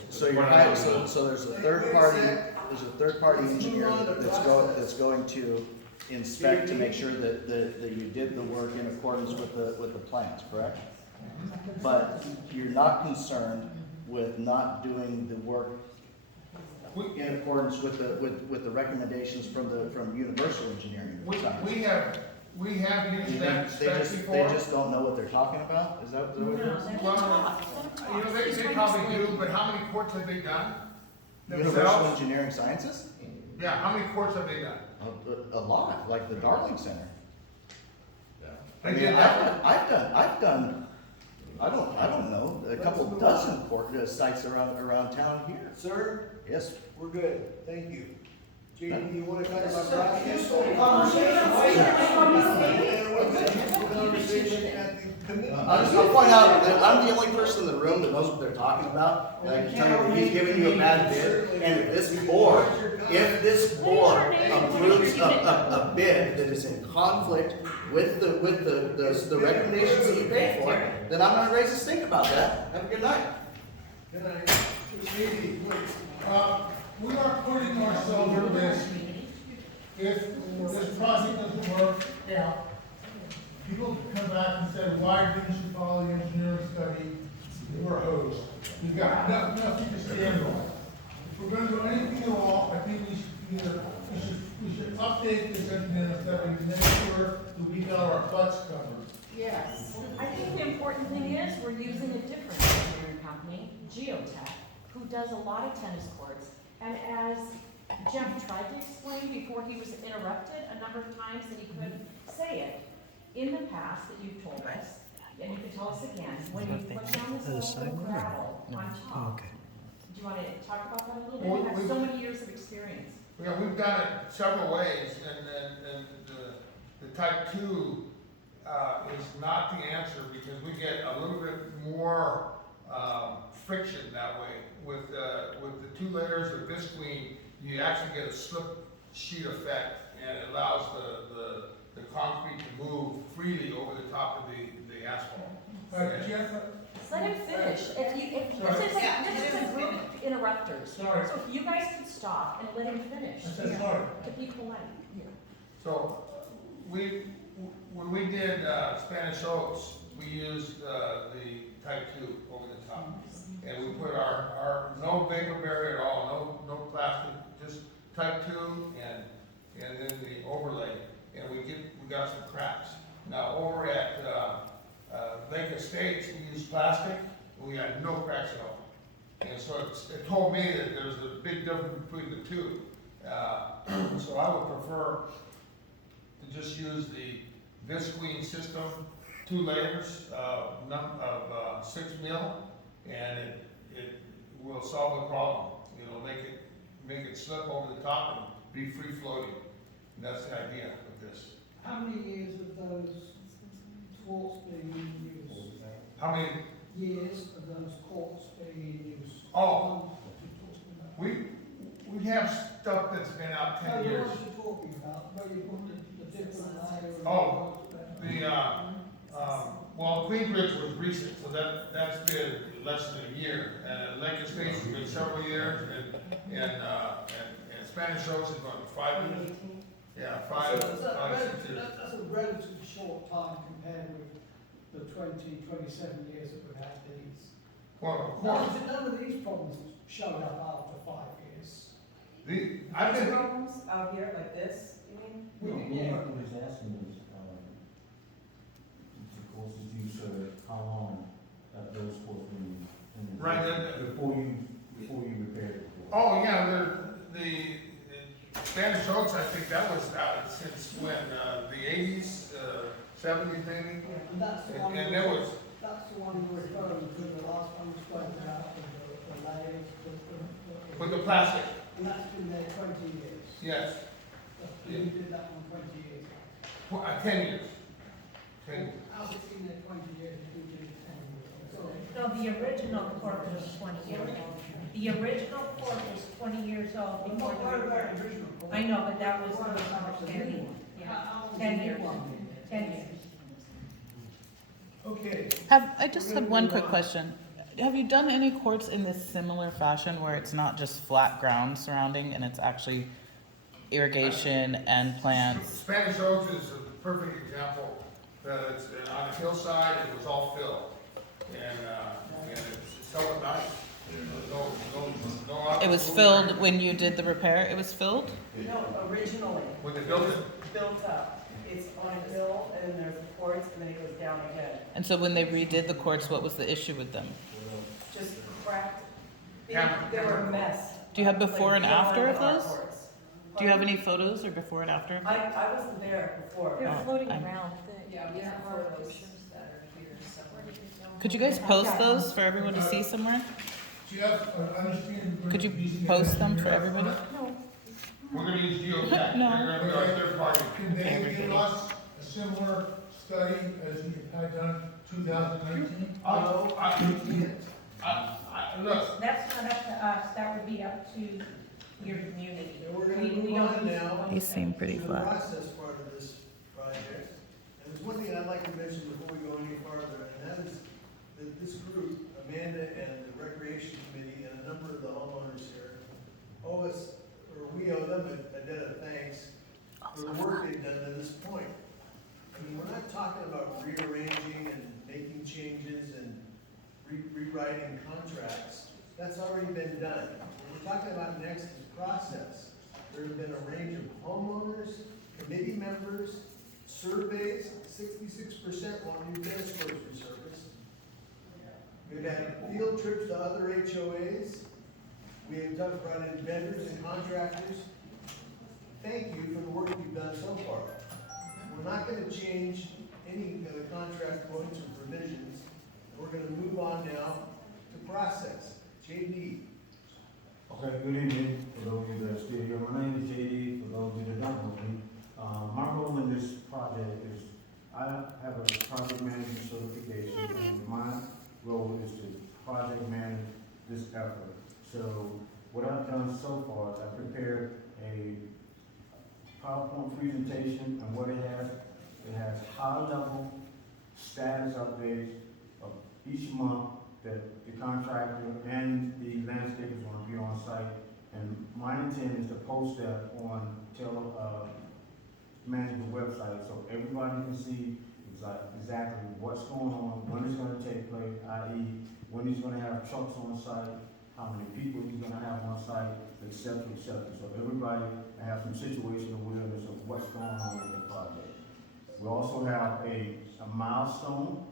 So you're right, so there's a third party engineer that's going to inspect to make sure that you did the work in accordance with the plans, correct? But you're not concerned with not doing the work in accordance with the recommendations from Universal Engineering at the time. We have used that spec before. They just don't know what they're talking about? Is that what it is? Well, they probably do, but how many courts have they done? Universal Themselves? Engineering Sciences? Yeah, how many courts have they done? A lot, like the Darling Center. They did that? I've done, I don't know, a couple dozen court sites around town here. Sir, Yes. we're good, thank you. JD, you wanna talk This about is a process? useful Conversation at the committee. I'll just point out that I'm the only person in the room that knows what they're talking about, and I can tell you that he's giving you a bad bid, and if this board approves a bid that is in conflict with the recommendations that you paid for, then I'm gonna raise a stink about that. Have a good night. Good night. JD, please. We are putting ourselves at risk if this project doesn't work out. People come back and say, why didn't you follow the engineering study? We're hosed. We've got nothing to stand on. If we're gonna do anything at all, I think we should update this engineering study to make sure that we got our butts covered. Yes. I think the important thing is we're using a different engineering company, Geotech, who does a lot of tennis courts. And as Jeff tried to explain before he was interrupted a number of times that he couldn't say it, in the past that you've told us, and you can tell us again, when you put down this whole gravel on top, do you want to talk about that a little bit? Well, You have so many years of experience. Yeah, we've done it several ways, and the type 2 is not the answer because we get a little bit more friction that way. With the 2 layers of visqueen, you actually get a slip sheet effect, and it allows the concrete to move freely over the top of the asphalt. Let him finish. If this is interrupters. Sorry. So if you guys could stop and let him finish. I said sorry. To be polite. So, when we did, Spanish Oaks, we used, the type 2 over the top. And we put our, no vapor barrier at all, no plastic, just type 2 and then the overlay. And we got some cracks. Now, over at, Lake Estates, we used plastic, and we had no cracks at all. And so it told me that there's a big difference between the two. So I would prefer to just use the Visqueen system, 2 layers, of 6 mil, and it will solve the problem. You know, make it slip over the top and be free floating. And that's the idea of this. How many years of those courts being in use? How many? Years of those courts being in use? Oh, we have stuff that's been out 10 years. What you're talking about, where you put the different layer of. Oh, well, Queensbridge was recent, so that's been less than a year. Lake Estates has been several years, and Spanish Oaks has gone 5 years. Yeah, five, 6 years. That's a relatively short time compared with the 27 years that we've had these. Well, of course. None of these problems showed up after 5 years. I've been. Problems out here like this, you mean? What he's asking is, the courses you serve, how long have those courses been? Right, Before you repaired it? Oh, yeah, the Spanish Oaks, I think that was out since when, the 80s, 70s maybe? And that's the one. And there was, That's the one you're referring to, the last one we spoke about, the layers, with the plastic, and that's been there 20 years. yes, You did that one 20 years. 10 years. 10 years. How's it been there 20 years if you did it 10 years? No, the original court was 20 years old. The original court was 20 years old I'm before not part of the. that original court. I know, but that was the misunderstanding. Yeah, How long 10 was the years, new one? 10 years. Okay. I just have one quick question. Have you done any courts in this similar fashion where it's not just flat ground surrounding and it's actually irrigation and plants? Spanish Oaks is a perfect example. It's on a hillside, it was all filled, and it's held nice. No It was filled when you did the repair, it was filled? No, originally. When they built it? Built up. It's on a hill, and there's the courts, and then it goes down again. And so when they redid the courts, what was the issue with them? Just cracked. They Hammer. were a mess. Do you have before and Like, after of our those? courts. Do you have any photos or before and after? I wasn't there before. They're Oh, floating I- around. Yeah, we have photos that are here somewhere. Could you guys post those for everyone to see somewhere? Jeff, I understand. we're Could you using post it them as for your everybody? effort. We're gonna use geotech, No. they're gonna be our third party. Can they give us a similar study as you had done 2019? Look, That's not up to us, that would be up to your community. And we're gonna We move don't on use now. those These seem pretty to the flat. process part of this project. And there's one thing I'd like to mention before we go any farther, and that is that this group, Amanda and the Recreation Committee and a number of the homeowners here, owe us, or we owe them a debt of thanks for the work they've done to this point. I mean, we're not talking about rearranging and making changes and rewriting contracts. That's already been done. What we're talking about next is process. There have been a range of homeowners, committee members, surveys, 66% want new tennis courts resurfaced. We've had field trips to other HOAs. We have brought in vendors and contractors. Thank you for the work you've done so far. We're not gonna change any of the contract points or provisions. We're gonna move on now to process. JD. Okay, good evening, for those of you that are still here. My name is JD, for those of you that don't know me. My role in this project is, I have a project manager certification, and my role is to project manage this effort. So, what I've done so far is I've prepared a PowerPoint presentation, and what it has high-level status updates of each month that the contractor and the landscapers wanna be on site. And my intent is to post that on management website, so everybody can see exactly what's going on, when it's gonna take place, i.e., when he's gonna have trucks on site, how many people he's gonna have on site, et cetera, et cetera. So everybody can have some situational awareness of what's going on with the project. We also have a milestone,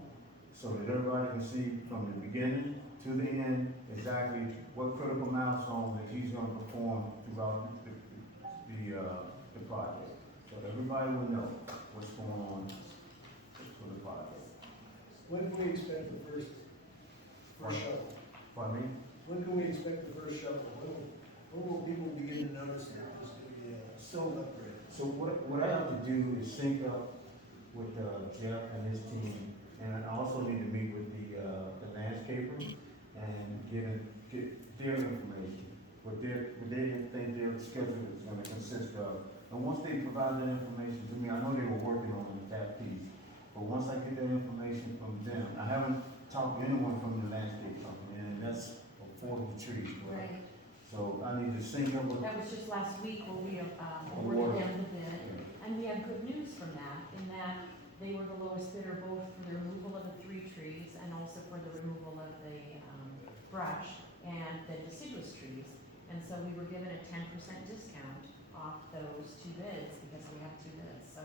so that everybody can see from the beginning to the end, exactly what critical milestone that he's gonna perform throughout the project. So everybody will know what's going on for the project. When can we expect the first shovel? Pardon me? When can we expect the first shovel? When will people begin to notice that there's gonna be a stone upgrade? So what I have to do is sync up with Jeff and his team, and I also need to meet with the landscaper and get their information, what they think their schedule is gonna consist of. And once they provide that information to me, I know they were working on that piece, but once I get that information from them, I haven't talked to anyone from the landscape company, and that's affordable trees, right? Right. So I need to sync up with. That was just last week when we awarded them the bid, and we have good news from that, in that they were the lowest bidder both for the removal of the 3 trees and also for the removal of the brush and the deciduous trees. And so we were given a 10% discount off those 2 bids because we have 2 bids. So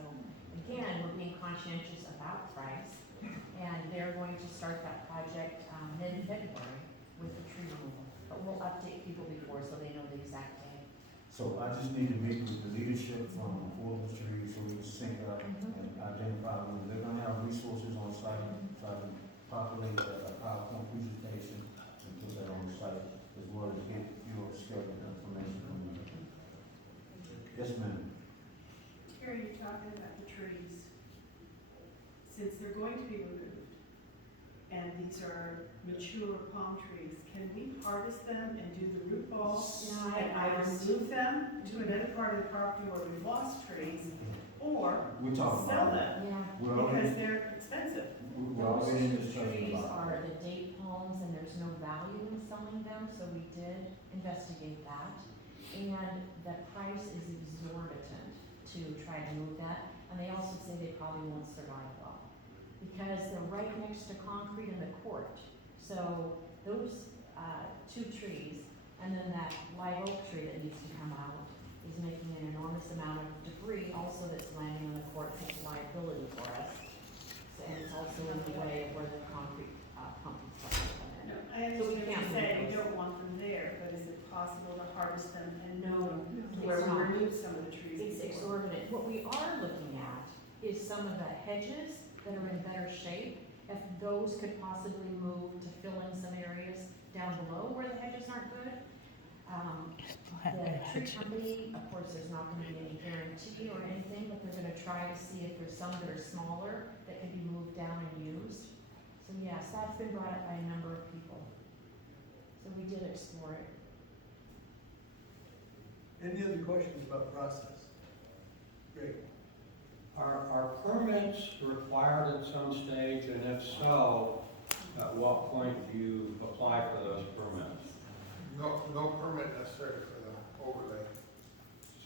again, we're being conscientious about price, and they're going to start that project mid-February with the tree removal. But we'll update people before so they know the exact day. So I just need to meet with the leadership from Affordable Trees so we can sync up and identify when they're gonna have resources on site, try to populate a PowerPoint presentation and put that on the site, as well as get your schedule information from you. Yes, ma'am. Here you're talking about the trees. Since they're going to be removed, and these are mature palm trees, can we harvest them and do the root balls? No, And either move them to another part of the property where we lost trees, or We're talking sell about, them, Yeah. we're because already, they're expensive. we're already in Those discussion trees about are that. the date palms, and there's no value in selling them, so we did investigate that. And the price is exorbitant to try to move that, and they also say they probably won't survive well, because they're right next to concrete in the court. So those 2 trees, and then that live oak tree that needs to come out, is making an enormous amount of debris also that's landing on the court, it's a liability for us. And it's also in the way of where the concrete pumping stuff will come in. No, I So we understand what can't you're saying, move we those. don't want them there, but is it possible to harvest them and No, to where it's we not. remove some of the trees? It's before? exorbitant. What we are looking at is some of the hedges that are in better shape. If those could possibly move to fill in some areas down below where the hedges aren't good. The tree company, of course, there's not gonna be any guarantee or anything, but they're gonna try to see if there's some that are smaller that can be moved down and used. So yes, that's been brought up by a number of people. So we did explore it. Any other questions about process? Great. Are permits required at some stage, and if so, at what point do you apply for those permits? No permit necessary for the overlay.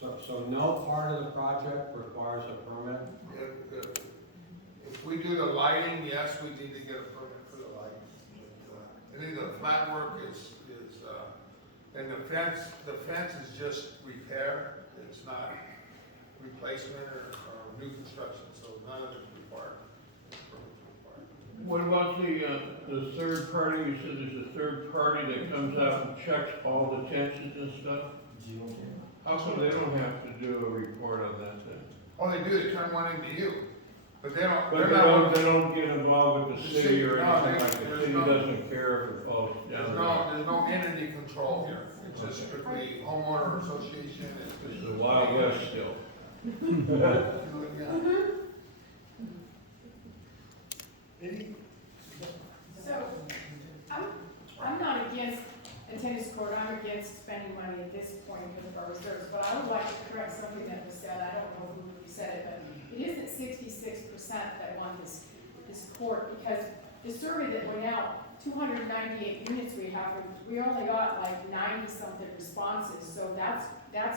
So no part of the project requires a permit? If we do the lighting, yes, we need to get a permit for the lighting. But, any of the flat work is, and the fence is just repair, it's not replacement or new construction, so none of it's required. What about the third party? You said there's a third party that comes out and checks all the tensions and stuff? How come they don't have to do a report on that then? Oh, they do, they turn one into you, but they don't, But they're they not. don't get involved with the city or No, anything like that? The there's city no- doesn't care if it falls down. There's no entity control here, it's just strictly homeowner association. It's the Wild West still. Any? So, I'm not against a tennis court, I'm against spending money at this point with our reserves, but I would like to correct something that was said, I don't know who said it, but it isn't 66% that want this court, because the survey that went out, 298 units we have, we only got like 90-something responses, so that's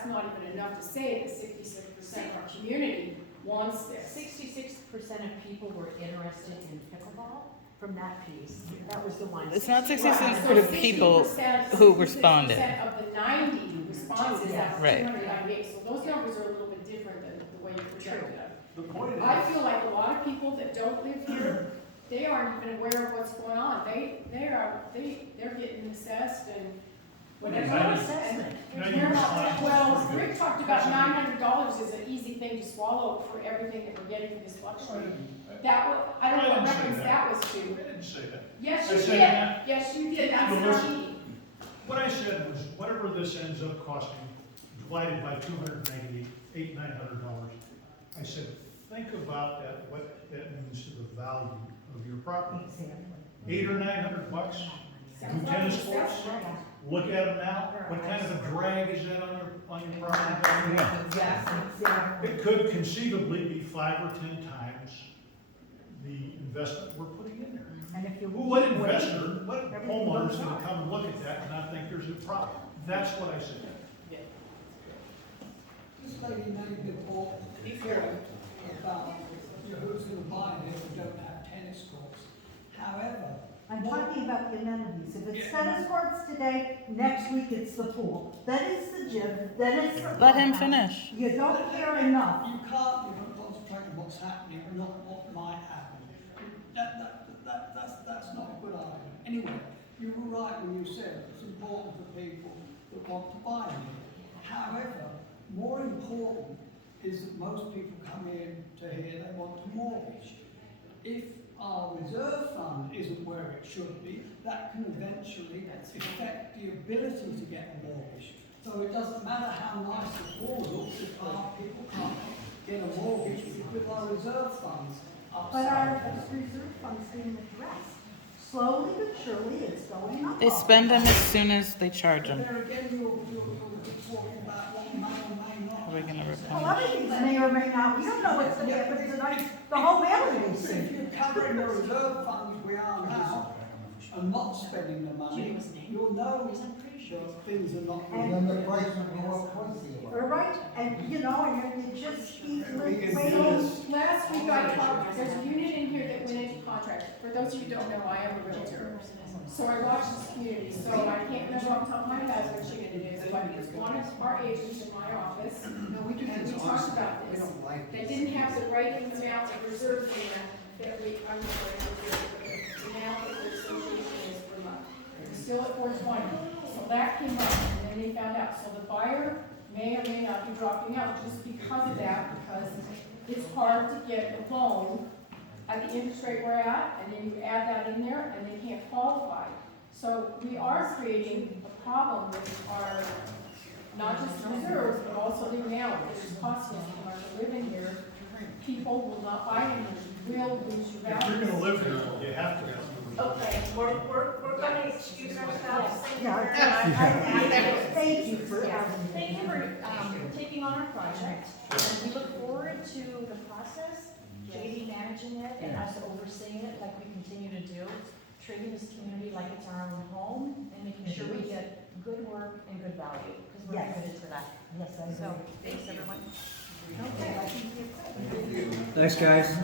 not even enough to say that 66% of our community wants this. 66% of people were interested in pickleball from that piece. That was the one. It's not 66% Right, of people who responded. 66% of the 90 responses, that's Right. 298, so those numbers are a little bit different than the way you projected it. The point is. I feel like a lot of people that don't live here, they aren't even aware of what's going on. They're getting assessed and whatever. Now you- And they're not, well, Rick talked about $900 is an easy thing to swallow for everything that we're getting from this fluctuating. That was, I don't know what I didn't say reference that. that was to. I didn't say that. Yes, I you said did. that- Yes, you did. That's But not listen, me. What I said was, whatever this ends up costing, divided by $900. I said, think about that, what that means to the value of your property. $800 or $900, do tennis courts, look at them now, what kind of a drag is that on your property? Yes, exactly. It could conceivably be 5 or 10 times the investment we're putting in there. And if you. What investor, what homeowner's gonna come and look at that and not think there's a problem? That's what I said. This lady made the point about, who's gonna buy it if we don't have tennis courts. However, I'm talking about the amenities. If it's tennis courts today, next week it's the pool, then it's the gym, then it's the. Let him clubhouse. finish. You don't care enough. you can't concentrate on what's happening and not what might happen. That's not a good argument. Anyway, you were right when you said it's important for people that want to buy it. However, more important is that most people come in to hear they want to mortgage. If our reserve fund isn't where it should be, that can eventually affect the ability to get a mortgage. So it doesn't matter how nice the pool looks if our people can't get a mortgage with our reserve funds But our upside. reserve fund's being addressed. Slowly but surely, it's going up. They spend them as soon as they charge them. There again, you're talking about what may or may not. Are we gonna Well, other things may or may not, we don't know what's gonna happen tonight, the whole mailing is If you're covering the reserve fund as we are now, and not spending the money, you'll know that things are not. And then the price will go up twice the amount. All right, and and it just keeps waiting. Last week I talked, there's a unit in here that went into contract. For those of you who don't know, I am a realtor. So I watch this community, so I can't remember off the top of my head which unit it is, but it's one of our agents in my office. No, we do And we things talked honestly. about We this. don't like They this. didn't have the right amount of reserves in that we, I'm sorry, the amount that the association is per month. It's still at 420. So that came up, and then they found out. So the buyer may or may not be dropping out just because of that, because it's hard to get a loan at the interest rate we're at, and then you add that in there, and they can't qualify. So we are creating a problem with our, not just reserves, but also the amount that is costing us for our living here. People will not buy them, will lose your If you're value. gonna live here, you have to. Okay, we're gonna excuse ourselves. Thank you for Yeah, having me. thank you for, taking on our project, and we look forward to the process, JD managing it and us overseeing it like we continue to do, treating this community like it's our own home, and making sure we get good work and good value, because we're Yes. committed to that. Yes, I agree. So, thanks, everyone. Thanks, guys.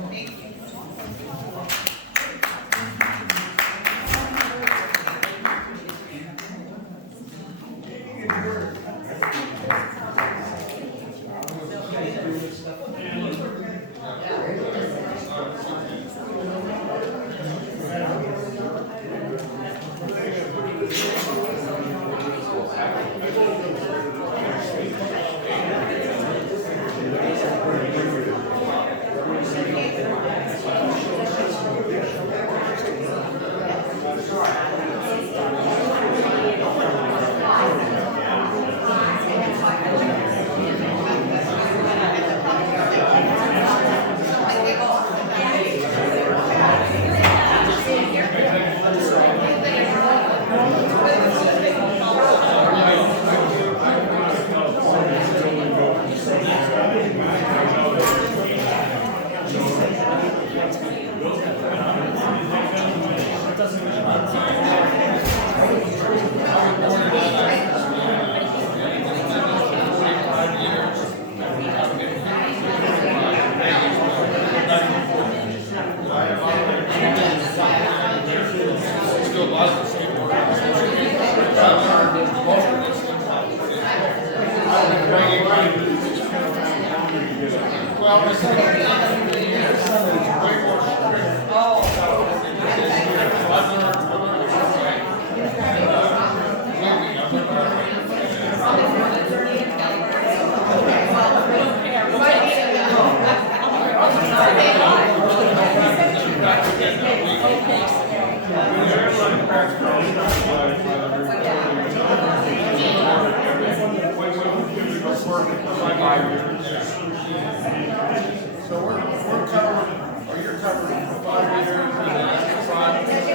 So we're covering, or you're covering 5 years and then after 5, there's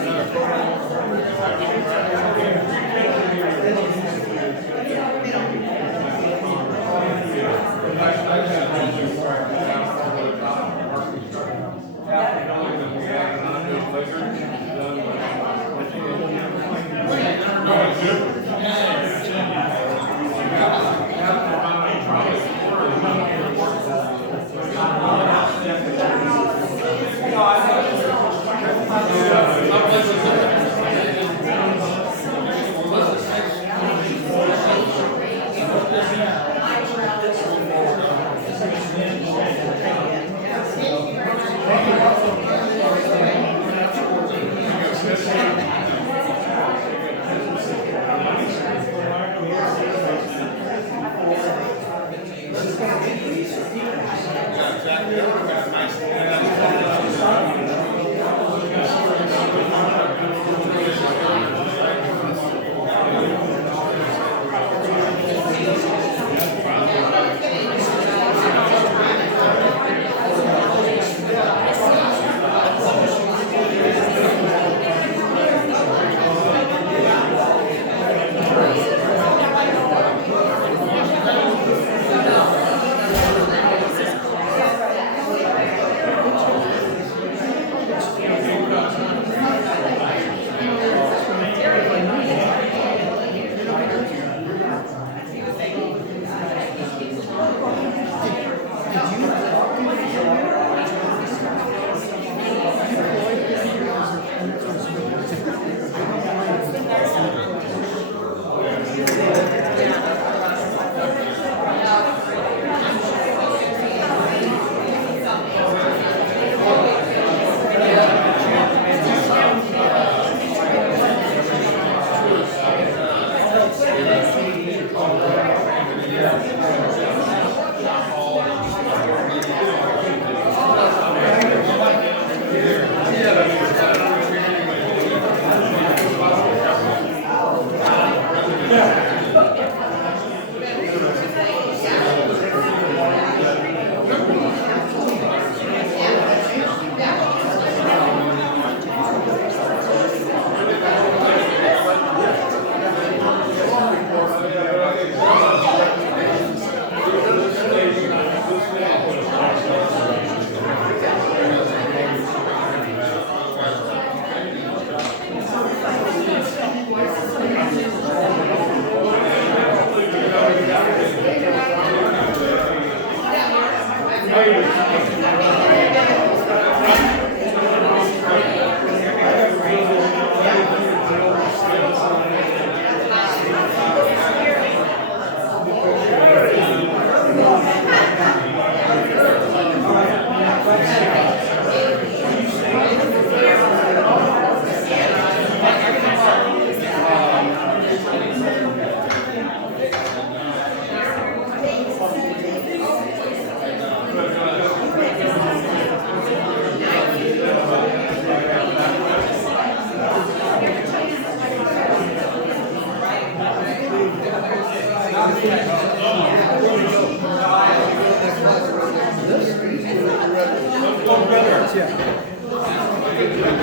another program.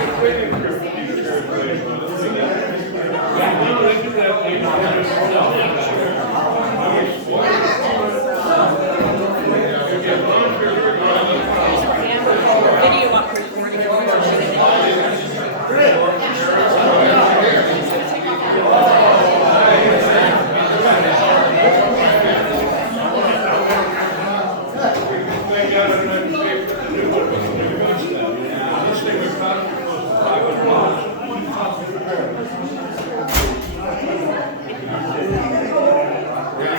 Yeah.